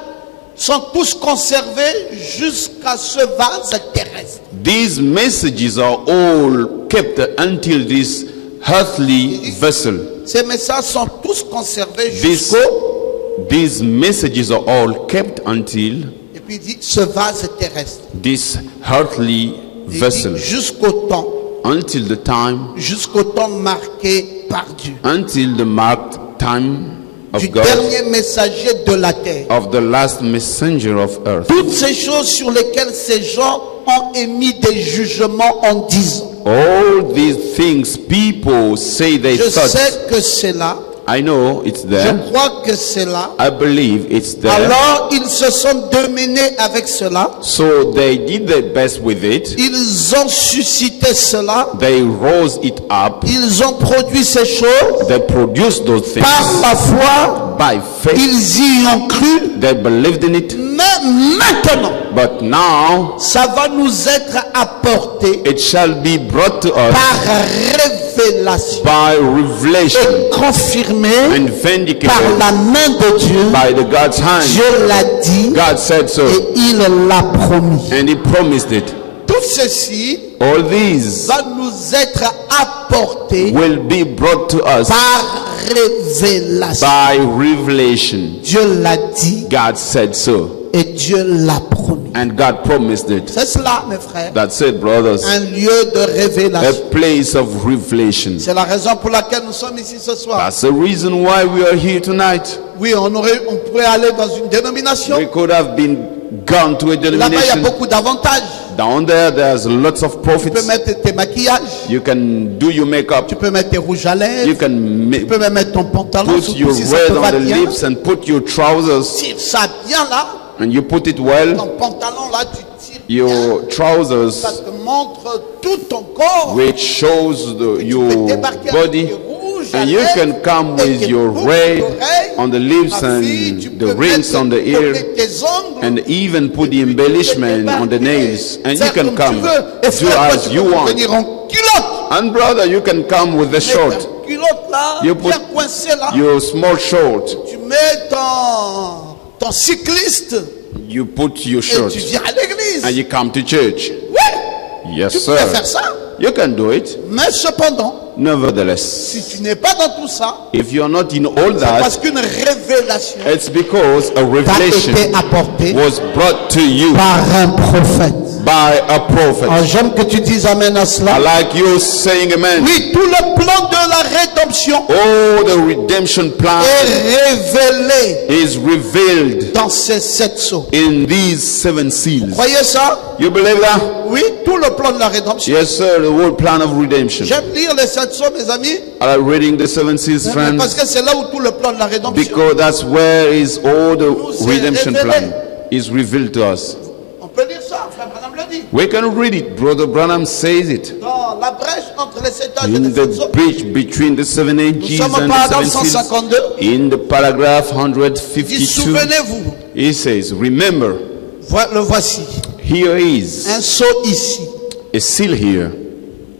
sont tous conservés jusqu'à ce vase terrestre. these messages are all kept until this earthly vessel. Ces messages sont tous conservés This, jusqu'au, these messages are all kept until et puis il dit ce vase terrestre. this earthly Il dit vessel, jusqu'au temps marqué par Dieu. until the marked time Du of God, dernier messager de la terre. of the last messenger of earth. Toutes ces choses sur lesquelles ces gens ont émis des jugements en disant, All these things people say they je thought. sais que c'est là, I know it's je there. crois que c'est là. I believe it's there. Alors ils se sont démenés avec cela, So they did their best with it. ils ont suscité cela, They rose it up. ils ont produit ces choses, They produced those things par la foi, by faith. ils y ont cru, They believed in it. mais maintenant, But now ça va nous être apporté it shall be brought to us par révélation by revelation et confirmé and par vindicated la main de Dieu. by the God's hand. Dieu l'a dit God said so, et il l'a promis. and He promised it. Tout ceci All these va nous être apporté will be brought to us par révélation. by revelation. Dieu l'a dit God said so, et Dieu l'a promis. and God promised it. C'est cela, mes frères, That's it, brothers. un lieu de A révélation. place of revelation. C'est la raison pour laquelle nous sommes ici ce soir. That's the reason why we are here tonight. Oui, on pourrait aller dans une dénomination. We could have been gone to a Là-bas, il y a denomination. beaucoup d'avantages. Down there, there's lots of Tu peux prophets. mettre tes maquillages. You can do your makeup. Tu peux mettre tes rouges à lèvres. You can Tu peux même mettre ton pantalon. put Surtout your si ça red te va on the bien. lips and put your trousers, Tire ça bien là. and you put it well. Ton pantalon là, tu tires bien. Your trousers, Ça te montre tout ton corps. which shows Tu peux your débarquer avec body, tes rouges à and you lèvres can come et with tes your boucles red d'oreilles. on the lips Ma fille, tu and peux the rings mettre on the ear, tes ongles. and even put the embellishment on the nails, and you Faire can comme come tu veux. Et do frère, toi, as tu you peux want. venir en culotte. And brother, you can come with the Mets short, ta culotte là, You bien put coincée là. your small short. Tu mets ton cycliste You put your et short, tu viens à l'église. and you come to church. Ouais, Yes, tu peux faire sir. ça. You can do it. Mais cependant, Nevertheless, si tu n'es pas dans tout ça, if you're not in all c'est that, parce qu'une révélation it's because a t'a revelation été apportée was brought to you par un prophète. by a prophet. Alors, j'aime que tu dises amen à I cela. like you saying amen. Oui, tout le plan de la rédemption Oh, the redemption plan est révélé is revealed dans ces 7 sceaux. in these 7 seals. Voyez ça? You believe that? Oui, tout le plan de la rédemption. Yes, sir, the whole plan of redemption. J'aime lire les 7 sceaux, mes amis, I like reading the 7 seals, parce friends, que c'est là où tout le plan de la rédemption. because that's where is all the c'est redemption révélé. plan is revealed to us. On peut lire ça, frère Branham le dit. We can read it. Brother Branham says it. Dans la brèche entre les 7 âges et In les 7 the sceaux. breach between the 7 Nous ages sommes au and the paragraphe 7 seals. 152. In the paragraph Il dit, 152, souvenez-vous, he says, remember, le voici. here is Un sceau ici. a seal here,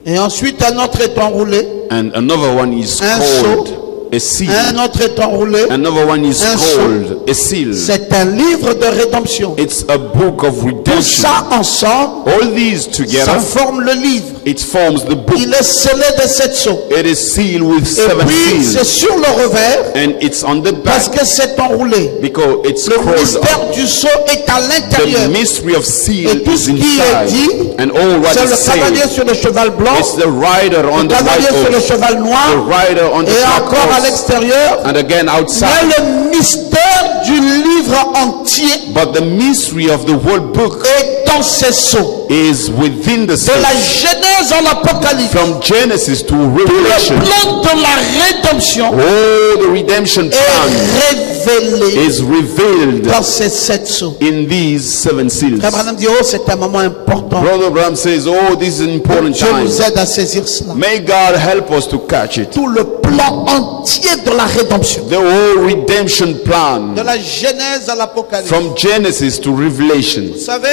Et ensuite un autre est enroulé. and another one is Un called a seal. Un autre est enroulé. Another one is Un called a seal. C'est un livre de rédemption. It's a book of Tout redemption. ça ensemble, All these ça together, forme le livre. it forms the book. Il est scellé de 7 sceaux. It is sealed with Et 7 puis c'est seals, sur le revers and it's on the parce back que c'est enroulé. because it's Le scrolled mystère up. du sceau est à The l'intérieur. mystery of seal Et tout is ce qui est inside, dit, and all what c'est is le cavalier said. sur le cheval blanc, It's the rider on le the cavalier sur le white horse, cheval the noir, rider on the et black encore à horse, l'extérieur. and again Mais outside. le mystère du livre entier But the mystery of the whole book est dans ces sceaux. is within the De la seal. Genèse à l'Apocalypse. From Genesis to Le Revelation, plan de la rédemption all the redemption plan est révélé is revealed dans ces 7 sceaux. in these 7 seals. Frère Branham dit, oh, c'est un moment important. Brother Bram says, oh, this is an important Dieu time. nous aide à saisir cela. May God help us to catch it. Tout le plan entier de la rédemption. The whole redemption plan De la Genèse à l'Apocalypse. from Genesis to Revelation. Vous savez,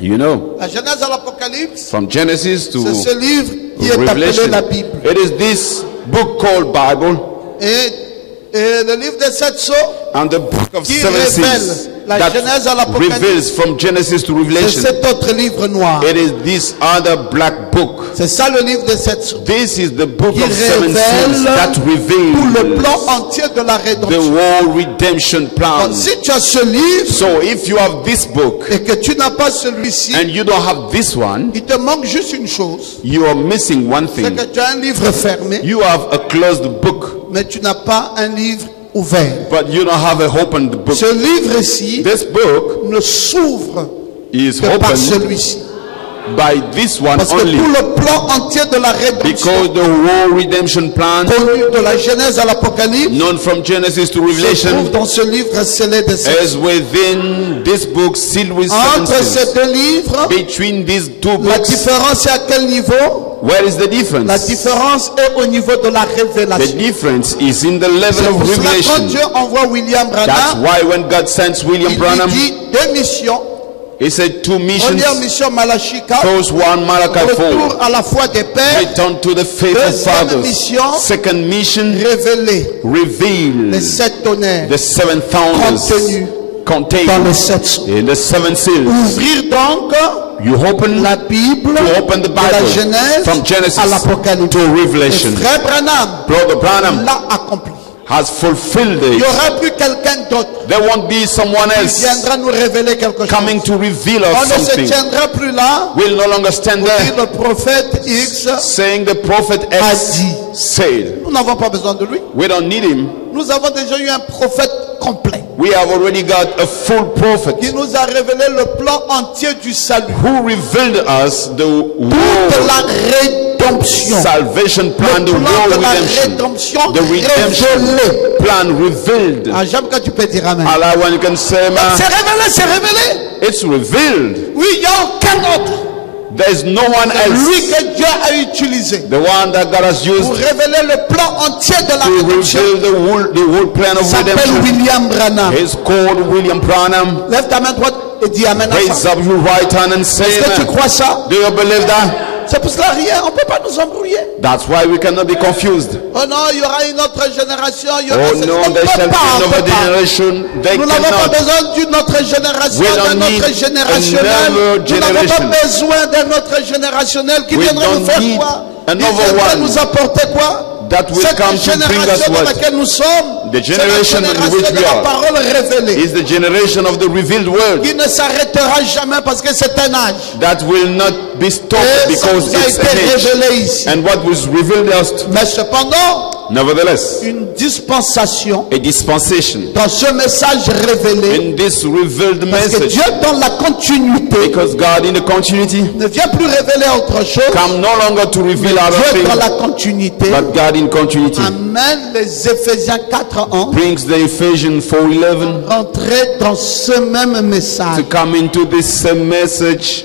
You know, la Genèse à l'Apocalypse, from Genesis to c'est ce livre qui est appelé Revelation. la Bible. It is this book called Bible Et le livre des 7 sceaux, and the book of qui 7 révèle seals la that Genèse à l'Apocalypse. reveals from Genesis to c'est Revelation. cet autre livre noir. It is this other black book. C'est ça le livre des 7 sceaux. This is the book Qui of 7 révèle seals that tout le plan reveals entier de la the rédemption. whole redemption plan. Donc, si tu as ce livre So if you have this book et que tu n'as pas celui-ci, and you don't have this one, il te manque juste une chose. you are missing one C'est thing. que tu as un livre fermé, You have a closed book, mais tu n'as pas un livre ouvert. but you don't have a opened book. Ce livre-ci This book ne s'ouvre is que par opened celui-ci. by this one Parce que only, tout le plan entier de la rédemption, because the whole redemption plan, connu de la Genèse à l'Apocalypse, known from Genesis to se trouve Revelation, dans ce livre scellé de 7. is within this book sealed with 7 Entre ces seals. deux livres, Between these two la books, différence est à quel niveau? where is the La difference? différence est au niveau de la The révélation. difference is in the level C'est of pour cela quand revelation. Dieu envoie William That's Branham, why when God sends William il Branham, lui dit 2 missions. he said 2 missions. Première mission Malachie 4, First one, Malachi 4. retour à la foi des pères, Return to the faith of Deuxième fathers. mission. Second mission, révéler reveal les 7 tonnerres the 7 thunders contenus contained dans les 7 sceaux. in the 7 seals. Ouvrir donc You open la Bible to open the de la Bible Genèse from Genesis à l'Apocalypse. to Et Revelation. frère Branham Brother Branham l'a accompli. has fulfilled Il n'y it. aura plus quelqu'un d'autre There won't be someone qui else viendra nous révéler quelque chose. coming to reveal On us ne se something. tiendra plus là We'll no longer stand pour dire there le prophète X saying the prophet a X dit. said. Nous n'avons pas besoin de lui. We don't need him. Nous avons déjà eu un prophète complet. We have already got a full prophet Qui nous a révélé le plan entier du salut. who revealed us the Toute whole la rédemption. salvation plan, Le the plan whole de la redemption, rédemption the redemption révélé. plan revealed. Ah, j'aime que tu peux dire amen. Allah, when you can say, man, C'est révélé, c'est révélé. it's revealed. Oui, il n'y a aucun autre. There's no one Lui else. que Dieu a utilisé The one that God has pour used révéler le plan entier de la to rédemption reveal the whole plan of s'appelle redemption William Branham. is called William Branham. Lève ta main droite et dis amen. Raise ensemble. up your right hand and say, Est-ce que tu amen. crois ça? Do you believe that? C'est pour cela rien, on ne peut pas nous embrouiller. That's why we cannot be confused. Oh non, il y aura une autre génération. Il y aura Oh on no, ne there peut shall be pas, on ne another peut pas. generation. They Nous n'avons pas cannot. besoin d'une autre génération, We don't d'un need autre générationnel. another Nous n'avons pas generation. besoin d'un autre générationnel qui We viendrait nous don't faire need quoi? Qui another viendrait one nous apporter quoi? that will Cette come to bring us génération dans what? laquelle nous sommes, The c'est la generation in génération which de we la are. parole révélée, Is the generation of the revealed word qui ne s'arrêtera jamais parce que c'est un âge. that will not be stopped Et ça because nous a it's été an age. révélé ici. And what was revealed us, Mais cependant, nevertheless, une dispensation a dispensation dans ce message révélé, in this revealed parce que message, Dieu dans la continuité because God in the continuity ne vient plus révéler autre chose. come no longer to reveal other Dieu dans things, la continuité but God in continuity amène les Éphésiens 4:11 brings the Ephesians 4:11 entrer dans ce même message to come into this same message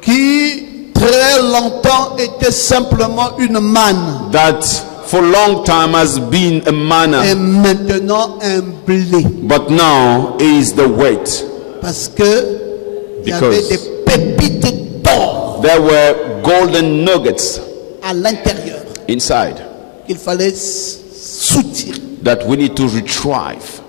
qui très longtemps était simplement une manne that for long time has been a et manna, maintenant un blé, but now is the weight. parce que il y avait Because des pépites d'or there were golden nuggets à l'intérieur inside qu'il fallait soutirer. that we need to retrieve.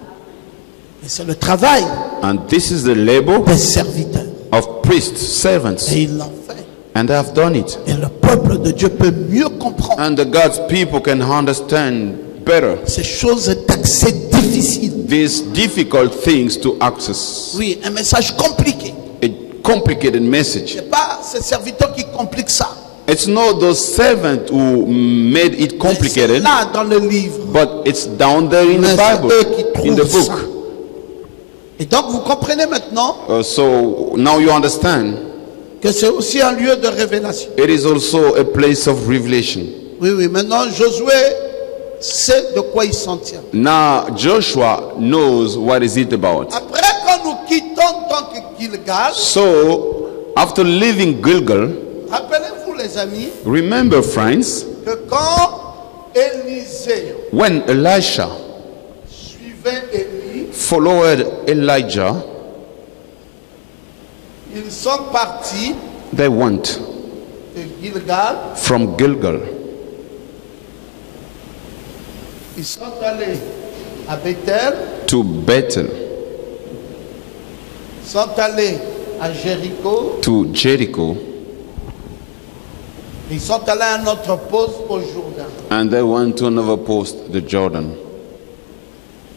Et c'est le travail And this is the labor des serviteurs. of priests, servants, Et ils l'ont fait. and they have done it. Et le peuple de Dieu peut mieux comprendre And the God's people can understand better ces choses d'accès difficiles. these difficult things to access. Oui, un message compliqué. A complicated message. Ce n'est pas ces serviteurs qui compliquent ça. It's not those servants who made it C'est complicated, là dans le livre. but it's down there in the Mais c'est Bible, eux qui in the trouvent book. ça. Et donc vous comprenez maintenant So now you understand. que c'est aussi un lieu de révélation. It is also a place of revelation. Oui, oui, maintenant Josué sait de quoi il s'en tient. Now Joshua knows what is it about. Après quand nous quittons tant que Gilgal, So after leaving Gilgal, rappelez-vous les amis, remember friends, que quand Élisée when Elisha suivait Élie, followed Elijah, ils sont partis they went de Gilgal, from Gilgal. ils sont allés à Bethel, To Bethel, ils sont allés à Jéricho, to Jericho, ils sont allés à un autre poste au Jourdain. and they went to another post, the Jordan.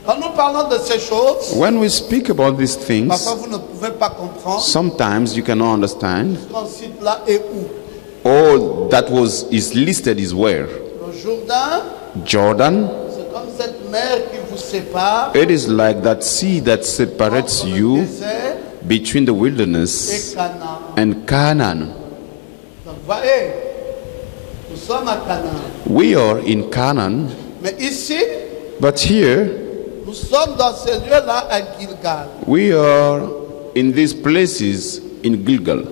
Quand nous parlons de ces choses, When we speak about these things, parfois vous ne pouvez pas comprendre sometimes you cannot understand. ce qu'on cite là et où. All that is listed is where? Le Jourdain, Jordan. c'est comme cette mer qui vous sépare It is like that sea that separates entre le you désert between the et wilderness Canaan. and Canaan. Donc voyez, nous sommes à Canaan. We are in Canaan, Mais ici, but here nous sommes dans ces lieux-là à Gilgal. we are in these places in Gilgal.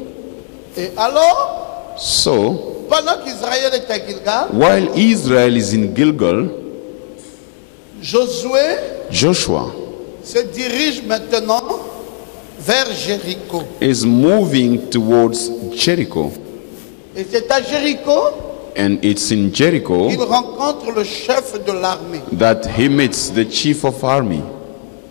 Et alors, So pendant qu'Israël est à Gilgal, while Israel is in Gilgal, Josué Joshua se dirige maintenant vers Jéricho. is moving towards Jericho, Et c'est à Jéricho and it's in Jericho qu'il rencontre le chef de l'armée. that he meets the chief of army,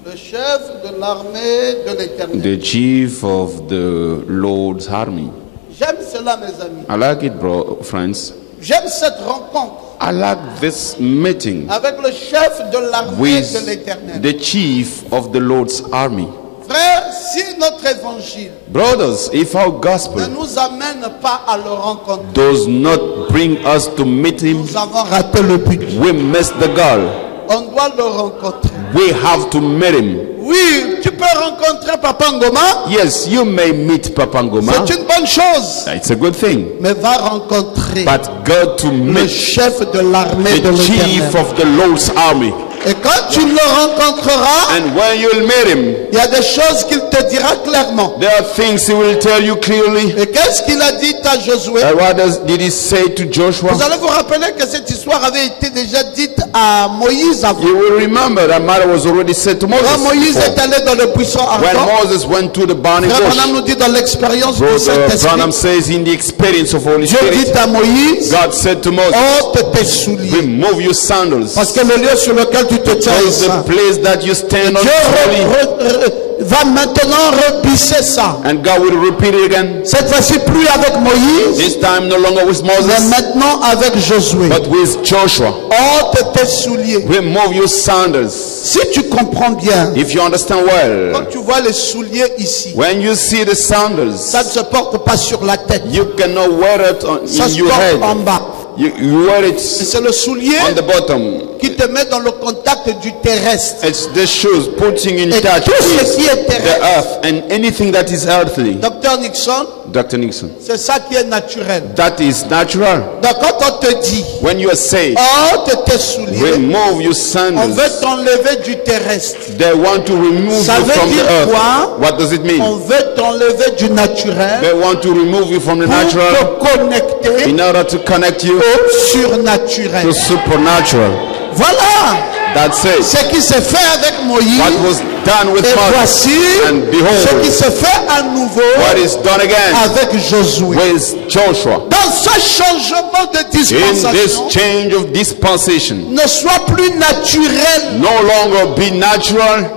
Le chef de l'armée de l'Éternel. the chief of the Lord's army. J'aime cela, mes amis. I like it, bro, friends. J'aime cette rencontre I like this meeting avec le chef de l'armée with de l'Éternel. the chief of the Lord's army. Frère, si notre évangile Brothers, if our ne gospel nous amène pas à le rencontrer, does not bring us to meet him, nous avons raté le but. we miss the goal. On doit le rencontrer. We have to meet him. Oui, tu peux rencontrer Papa Ngoma. Yes, you may meet Papa Ngoma. C'est une bonne chose. It's a good thing. Mais va rencontrer But God to le meet chef de l'armée de the chief l'Éternel. of the Lord's army. Et quand tu le rencontreras, And when you'll meet him, il y a des choses qu'il te dira clairement. there are things he will tell you clearly. Et qu'est-ce qu'il a dit à Josué? And what did he say to Joshua? Vous allez vous rappeler que cette histoire avait été déjà dite à Moïse avant. You will remember that matter was already said to Quand Moïse Moses est allé dans le buisson when ardent, Moses went to the burning Frère bush. Branham nous dit dans l'expérience du Branham Saint-Esprit, says in the experience of Holy Dieu Spirit, dit à Moïse, God said to Moses, ôte tes souliers. remove your sandals. Parce que le lieu sur lequel tu te tiens est Because the saint. place that you stand on Dieu is holy. va maintenant repisser ça. And God will repeat it again. Cette fois-ci plus avec Moïse, This time no longer with mais Moses, maintenant avec Josué. but with Joshua. Ôte tes souliers. Remove your sandals. Si tu comprends bien, If you understand well, quand tu vois les souliers ici, when you see the sandals, ça ne se porte pas sur la tête, you cannot wear it ça in se your porte en head. bas. You wear Et it c'est le soulier on the bottom. qui te met dans le contact du terrestre. It's the shoes putting in Et touch tout ce with qui est the terrestre, earth and anything that is earthly. Docteur Nixon, Dr. Nixon. c'est ça qui est naturel. That is natural. Donc quand on te dit, When you are saved, ôte tes souliers, remove your on sandals. veut t'enlever du terrestre. They want to remove Ça you veut from dire the earth. quoi? What does it On mean? veut t'enlever du naturel They want to remove you from the pour natural te connecter in order to connect you au surnaturel. to supernatural. Voilà That's it. ce qui s'est fait avec Moïse. What was done with Et Moses, voici and ce behold, qui se fait à nouveau what is done again avec Josué. with Joshua. Dans ce changement de In this dispensation, change of dispensation, ne soit plus naturel. no longer be natural.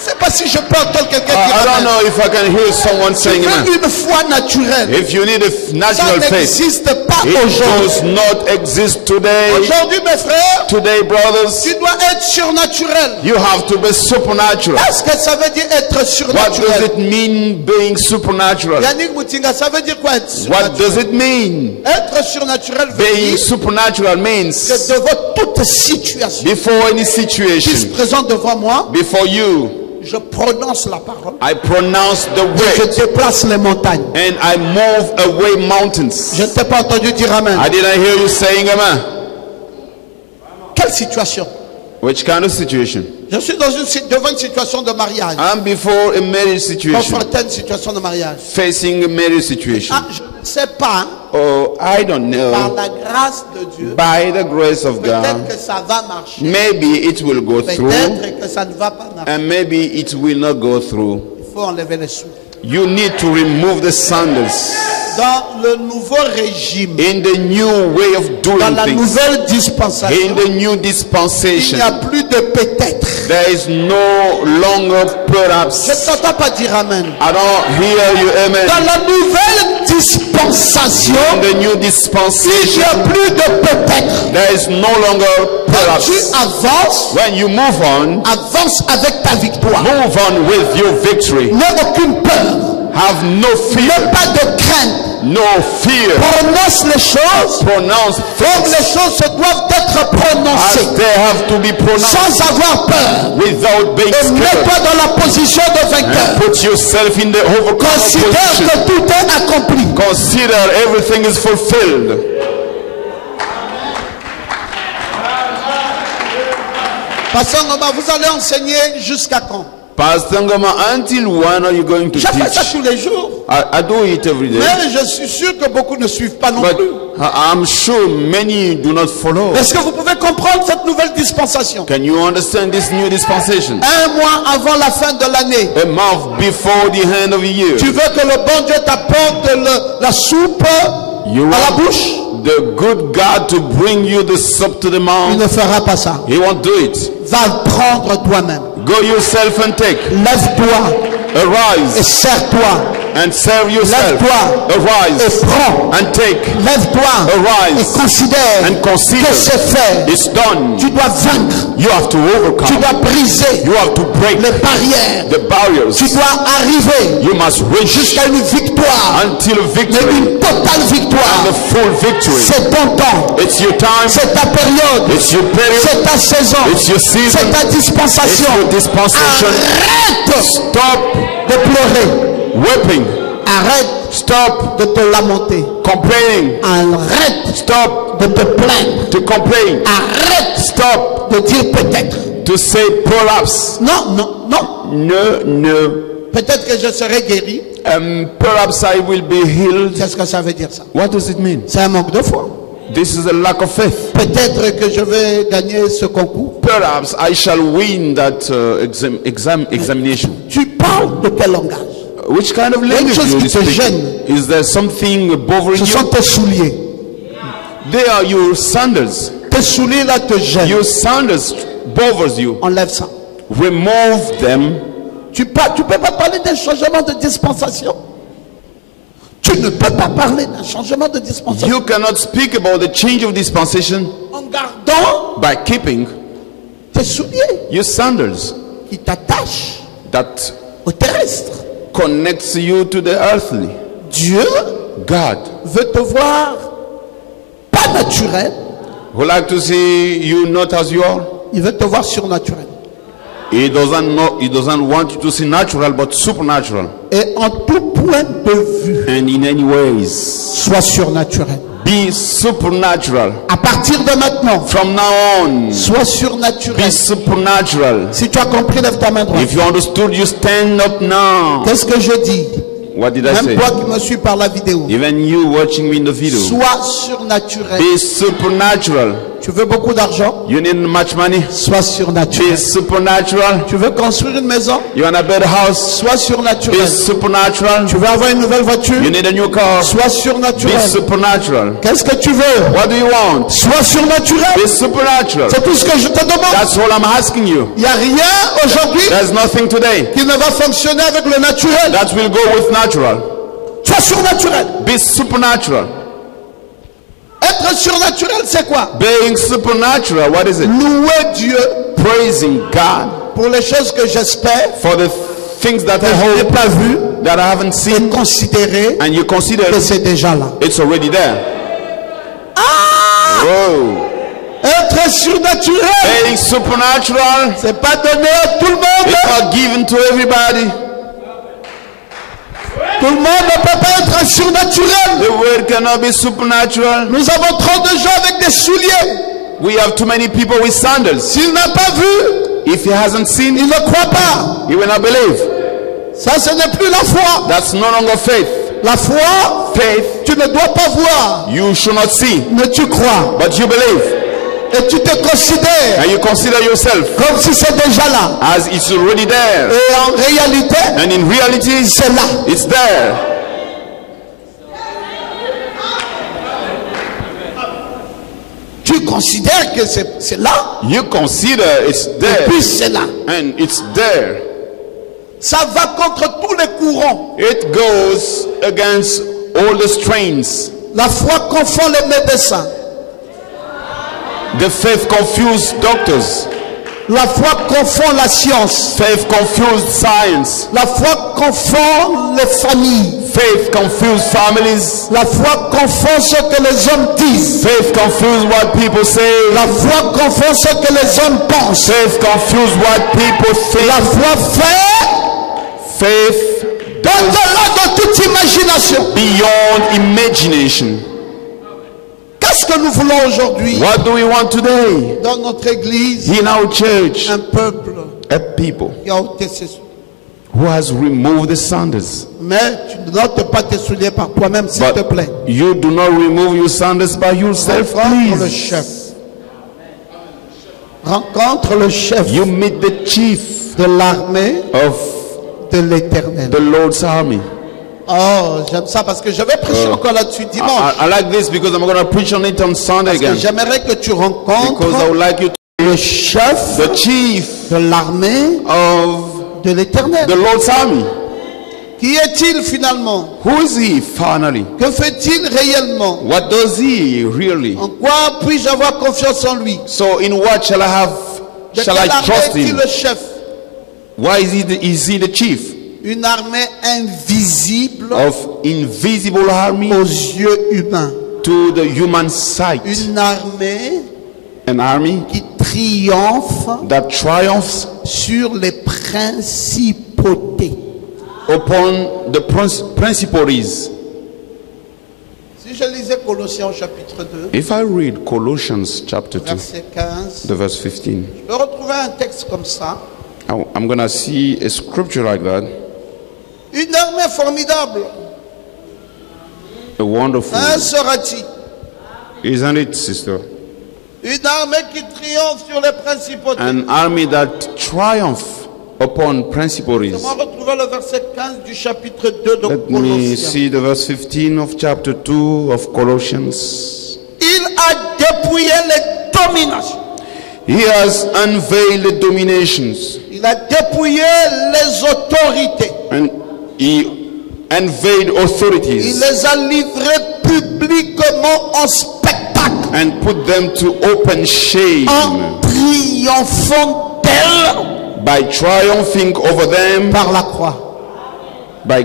Je ne sais pas si je peux entendre quelqu'un I dire don't amen. know if I can hear someone Tu saying veux amen. une foi naturelle. If you need a Ça natural faith, n'existe pas it aujourd'hui. does not exist today. Aujourd'hui, mes frères, Today, brothers, tu dois être surnaturel. you have to be supernatural. Qu'est-ce que ça veut dire être What does surnaturel? it mean being supernatural? Yannick Moutinga, ça veut dire quoi être What surnaturel? does it mean? Être surnaturel veut Being dire supernatural que means devant toute situation before any qui se situation, présente devant moi, before you, je prononce la parole. I pronounce the Je word déplace les montagnes. and I move away mountains. Je ne t'ai pas entendu dire amen. I didn't hear you saying amen. Quelle situation? Which kind of situation? Je suis devant une situation de mariage. I'm before a marriage situation, Confronté à une situation de mariage. facing a marriage situation. Ah, je ne sais pas, Oh, I don't par know. la grâce de Dieu, By the grace of peut-être God, que ça va marcher. maybe it will go through, Peut-être que ça ne va pas marcher. and maybe it will not go through. Il faut enlever les sous. You need to remove the sandals. Dans le nouveau régime, In the new way of dans doing la things, nouvelle dispensation, in the new il n'y a dispensation, plus de peut-être. there is no longer Je perhaps. ne t'entends pas dire amen. I don't hear you, Dans amen. la nouvelle dispensation, In the new il n'y dispensation, a plus de peut-être. there is no longer Quand tu perhaps. avances, When you move on, avance avec ta victoire. move on with your victory. N'aie aucune peur. Have no fear, N'aie pas de crainte. no fear. Prononce les choses Pronounce comme les things choses se doivent être prononcées. as they have to be pronounced Sans avoir peur. without being Et scared. mets-toi dans la position de vainqueur. Put yourself in the overcomer Considère position. que tout est accompli. Consider everything is fulfilled. Pasteur Ngoma, vous allez enseigner jusqu'à quand? Pastor Ngoma, until when are you going to Je fais ça teach? tous les jours. I do it every day. Mais je suis sûr que beaucoup ne suivent pas non But plus. I'm sure many do not follow. Est-ce que vous pouvez comprendre cette nouvelle dispensation? Can you understand this new dispensation? Un mois avant la fin de l'année, A month before the end of the year, tu veux que le bon Dieu t'apporte la soupe you à la want bouche? the good God to bring you the soup to the Il mouth. ne fera pas ça. He won't do it. Va le prendre toi-même. Go yourself and take. Lève-toi et Arise sers-toi. and serve yourself. Lève-toi et Arise prends. and take. Lève-toi Arise et considère and consider que c'est fait. it's done. Tu dois vaincre. You have to Tu overcome. dois briser You have to break les barrières. the barriers. Tu dois arriver You must reach jusqu'à une victoire. until Mais victory. une totale victoire. And the full victory. C'est ton temps. It's your time. C'est ta période. It's your period. C'est ta saison. It's your season. C'est ta It's dispensation. your dispensation. Arrête Stop de pleurer. weeping. Arrête Stop de te lamenter. complaining. Arrête Stop de te plaindre. to complain. Arrête Stop de dire peut-être. to say perhaps. Non, non, non. No. Peut-être que je serai guéri. Perhaps I will be healed. Qu'est-ce que ça veut dire ça? What does it mean? C'est un manque de foi. This is a lack of faith. Peut-être que je vais gagner ce concours. Perhaps I shall win that examination. Tu parles de quel langage? Which kind of Il y a une language chose do qui you te speak? gêne. Is there something bothering Ce sont you? tes souliers. They are your sandals. Tes souliers là te gênent. Your sandals bothers you. Enlève ça. Remove them. Tu peux pas parler d'un changement de dispensation. Tu ne peux pas parler d'un changement de dispensation You cannot speak about the change of dispensation en gardant by keeping tes souliers your sandals qui t'attachent that au terrestre. connects you to the earthly. Dieu God veut te voir pas naturel, would like to see you not as you are. il veut te voir surnaturel. He doesn't want you to see natural but supernatural. Et en tout point de vue, And in any ways, sois surnaturel. be supernatural. À partir de maintenant, From now on, sois surnaturel. be supernatural. Si tu as compris, lève ta main droite. If you understood, you stand up now. Qu'est-ce que je dis? What did I Même say? toi qui me suis par la vidéo. Even you watching me in the video, Sois surnaturel. be supernatural. Tu veux beaucoup d'argent? You need much money? Sois Be surnaturel. supernatural. Tu veux construire une maison? You want a better house? Sois Be surnaturel. supernatural. Tu veux avoir une nouvelle voiture? You need a new car? Sois Be surnaturel. supernatural. Qu'est-ce que tu veux? What do you want? Sois surnaturel. Be supernatural. C'est tout ce que je te demande. That's all I'm asking you. Il n'y a rien aujourd'hui There's nothing today qui ne va fonctionner avec le naturel. that will go with natural. Sois surnaturel. Be supernatural. Être surnaturel, c'est quoi? Being supernatural, what is it? Louer Dieu Praising God pour les choses que j'espère, for the things that que I je n'ai hope, pas vues, that I haven't et seen, considérer and you consider que c'est déjà là. it's already there. Whoa. Être surnaturel, Being supernatural, c'est pas donné à tout le monde. it's not given to everybody. Tout le monde ne peut pas être surnaturel. The word cannot be supernatural. Nous avons trop de gens avec des souliers. We have too many people with sandals. S'il n'a pas vu, If he hasn't seen, il ne croit pas. he will not believe. Ça, ce n'est plus la foi. That's no longer faith. La foi, Faith, tu ne dois pas voir, you should not see, mais tu crois. but you believe. Et tu te considères And you consider yourself comme si c'est déjà là. as it's already there. Et en réalité, And in reality, c'est là. it's there. Tu considères que c'est là, You consider it's et there. puis c'est là. And it's there. Ça va contre tous les courants. It goes against all the strains. La foi confond les médecins. The faith confused doctors. La foi confond la science. Faith confused science. La foi confond les familles. Faith confused families. La foi confond ce que les hommes disent. Faith confused what people say. La foi confond ce que les hommes pensent. Faith confused what people think. La foi fait Faith au-delà de toute imagination. beyond imagination. Qu'est-ce que nous voulons aujourd'hui What do we want today? dans notre église? In our church, Un peuple a people qui a ôté ses souliers. who has removed the sandals. Mais tu ne notes pas tes souliers par toi-même, s'il te plaît. But you do not remove your sandals by yourself, Rencontre le please. chef. Rencontre le chef You meet the chief de l'armée of de l'Éternel. the Lord's army. Oh, j'aime ça parce que je vais prêcher encore là-dessus dimanche. I like this because I'm going to preach on it on Sunday Parce que again. j'aimerais que tu Because I rencontres would like you to le chef the chief de l'armée of de l'Éternel. the Lord's army. Qui est-il finalement? Who is he finally? Que fait-il réellement? What does he really? En quoi puis-je avoir confiance en lui? So in what shall I De trust quelle armée est-il him? le chef? Why is he the chief Une armée invisible of invisible army aux yeux humains. to the human sight. Une armée An army qui triomphe that triumphs sur les principautés. upon the principalities. Si je lisais Colossiens au chapitre 2, If I read Colossians chapter 2, verset 15, the verse 15, je peux retrouver un texte comme ça. I'm going to see a scripture like that. Une armée formidable. A wonderful. Hein, sera-t-il? Isn't it, sister? Une armée qui triomphe sur les principautés. An army that triumph upon principalities. On va retrouver le verset 15 du chapitre 2 de Let me Colossiens. see the verse 15 of chapter 2 of Colossians. Il a dépouillé les dominations. He has unveiled the dominations Il a dépouillé les autorités. and he unveiled Il authorities les a livrées publiquement en spectacle, and put them to open shame en triomphant d'elles by triumphing over them par la croix. by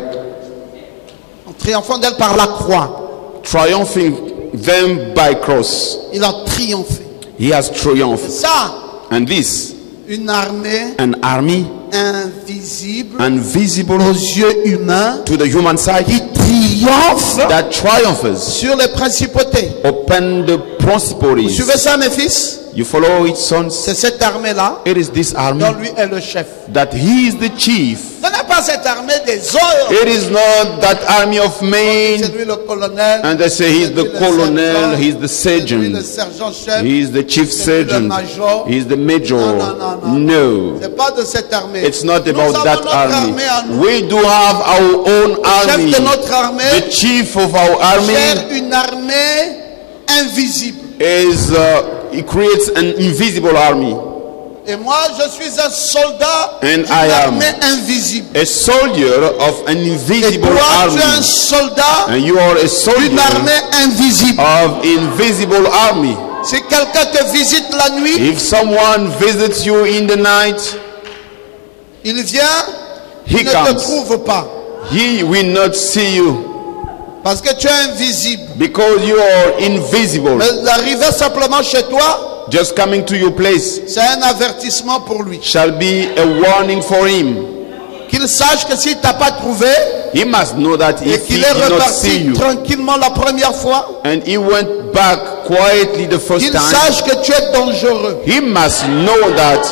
En triomphant d'elles par la croix. triumphing them by cross. Il a triomphé. He has triumphed. Ça, And this, une armée an army invisible invisible aux yeux humains to the human sight qui triomphe that triumphs sur les principautés. upon the Vous principalities. suivez ça, mes fils? You follow it, sons? C'est cette armée-là It is this army dont lui est le chef. that he is the chief. Ce n'est pas cette armée des hommes. It is not that army of men, C'est lui le colonel. and they say he's c'est the lui le colonel, sergent, he's the c'est lui le sergeant, sergent-chef. he is the chief c'est lui le sergeant, major. he is the major. Non. No, C'est pas de cette armée. it's not Nous about avons that notre army. armée à nous. We do have our own Le chef army. de notre armée The chief of our army gère une armée invisible. is he creates an invisible army. Et moi, je suis un soldat And d'une I am armée invisible. a soldier of an Et invisible toi, tu es un army, soldat and you are a d'une soldier armée invisible. of invisible army. Si quelqu'un te visite la nuit, If someone visits you in the night, il vient, he il ne te comes. trouve pas. He will not see you Parce que tu es invisible. because you are invisible. Mais d'arriver simplement chez toi, Just coming to your place c'est un avertissement pour lui. shall be a warning for him. Qu'il sache que s'il ne t'a pas trouvé He must know that et if he qu'il est did not see reparti you tranquillement la première fois, and he went back quietly the first qu'il time, sache que tu es dangereux. he must know that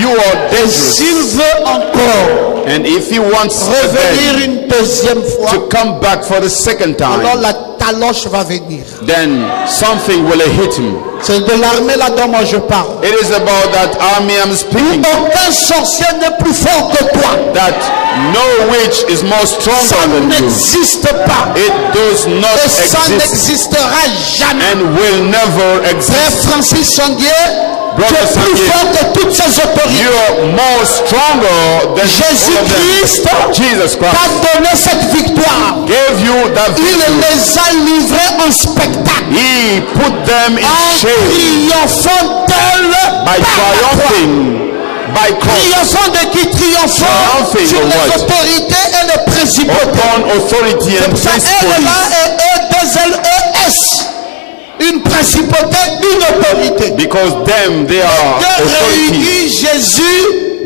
you are dangerous. S'il veut encore And if he wants revenir again une deuxième fois, to come back for the second alors time, la taloche va venir. then something will hit him. C'est de l'armée là dont moi je parle. It is about that army I'm speaking. Aucun sorcier n'est plus fort que toi. That no witch is more Ça stronger than you. n'existe pas. It does not Et ça exist n'existera jamais. and will never Frère exist. Francis Sandier, tu Brother es plus Sandier, fort que toutes ces you autorités. are more stronger than all of Jésus-Christ them. Jesus t'a Christ donné cette victoire. gave you that Il victory. les a livrés en spectacle. He put them in En shame triomphant d'elle by par la croix. triumphing, by cross, Triomphant de qui? Triomphant Triumphing sur of les what? autorités et les principautés. upon authority and Ça, elle principles. là est E-2-L-E-S. Une principauté, une autorité. Because them, they are Que authority. réunit Jésus,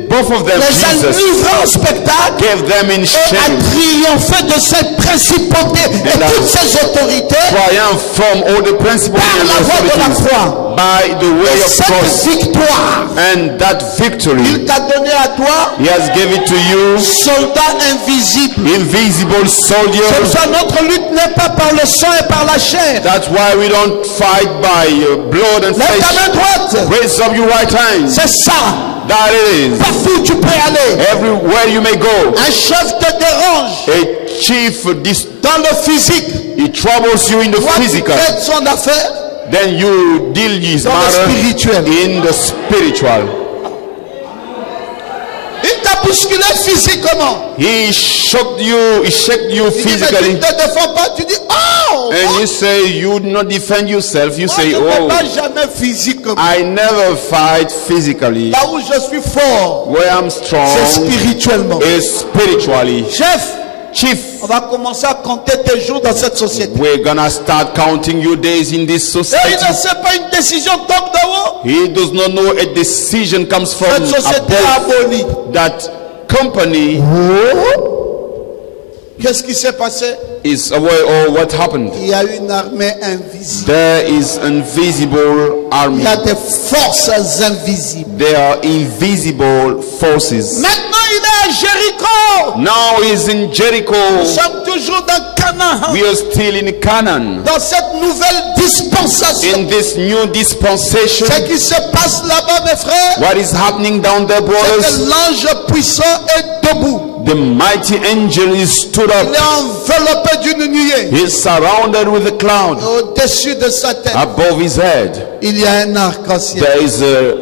Both of them, les a Jesus, livrés en spectacle gave them in et a shame. triomphé de cette principauté et là- toutes ces autorités Triumph from all the principles par and la voie de la authorities croix. by the way Et of cross. cette victoire, And that victory, il t'a donné à toi, He has given it to you, soldat invisible. invisible C'est soldier. pour ça que notre lutte n'est pas par le sang et par la chair. That's why we don't fight by blood and Lève ta flesh. main droite. Raise up your right hand. C'est ça. That it is. Partout où tu peux aller. Everywhere you may go. Un chef te dérange A chief, dans le physique. he troubles you in the Toi, tu physical. traites son affaire Then you deal his dans le matter spirituel. in the spiritual. Il t'a bousculé physiquement. He shocked you Il dit, mais tu physically. ne te défends pas. Tu dis, oh, And you say you do not defend yourself. You moi, say, je ne me oh, bats jamais physiquement. I never fight physically. Là où je suis fort, Where I'm c'est strong spirituellement. is spiritually. Chef, chief. On va commencer à compter tes jours dans cette société. We're gonna start counting your days in this Et il society. ne sait pas une décision tombe de haut. He does not know a decision comes from Cette société above. abolie. That company Qu'est-ce qui s'est passé? is aware or what happened. Il y a une armée invisible. There is invisible Il army. y a des forces invisibles. There are invisible forces. Maintenant, il est à Jéricho. Now he's in Nous Jericho. sommes toujours dans Canaan. We are still in Canaan. Dans cette nouvelle dispensation. In this new dispensation, Ce qui se passe là-bas, mes frères, what is happening down there, c'est que brothers? l'ange puissant est debout. The mighty angel is stood Il est up. enveloppé d'une nuée. He is surrounded with a cloud. Au-dessus de sa tête, Above his head, il y a un arc-en-ciel. there is a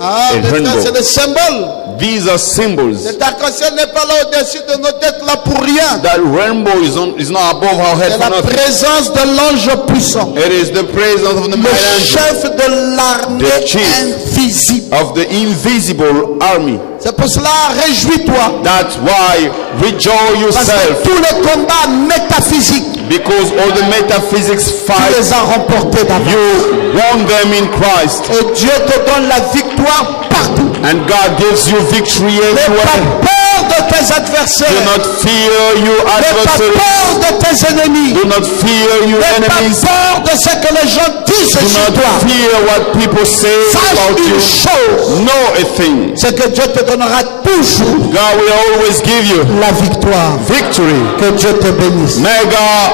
Ah, mes frères, c'est rainbow. le symbole. These are symbols. Cet arc-en-ciel n'est pas là au-dessus de nos têtes là pour rien. That rainbow is not above our head C'est for la nothing. présence de l'ange puissant. It is the presence of the Le mighty angel, chef de l'armée The chief. invisible. of the invisible army. C'est pour cela, réjouis-toi. That's why rejoice Parce que yourself, tous les combats métaphysiques, because all the metaphysics tu fight, les as remportés d'avance. you won them in Christ. Et Dieu te donne la victoire partout. And God gives you victory N'aie pas everywhere. peur de tes Do adversaires. not fear your N'aie pas adversaries. peur de tes ennemis. Do not fear your N'aie pas enemies. peur de ce que les gens disent Do sur not toi. fear what people say Sache about une you. chose, Know a thing. c'est que Dieu te donnera toujours God will always give you la victoire. victory. Que Dieu te bénisse. May God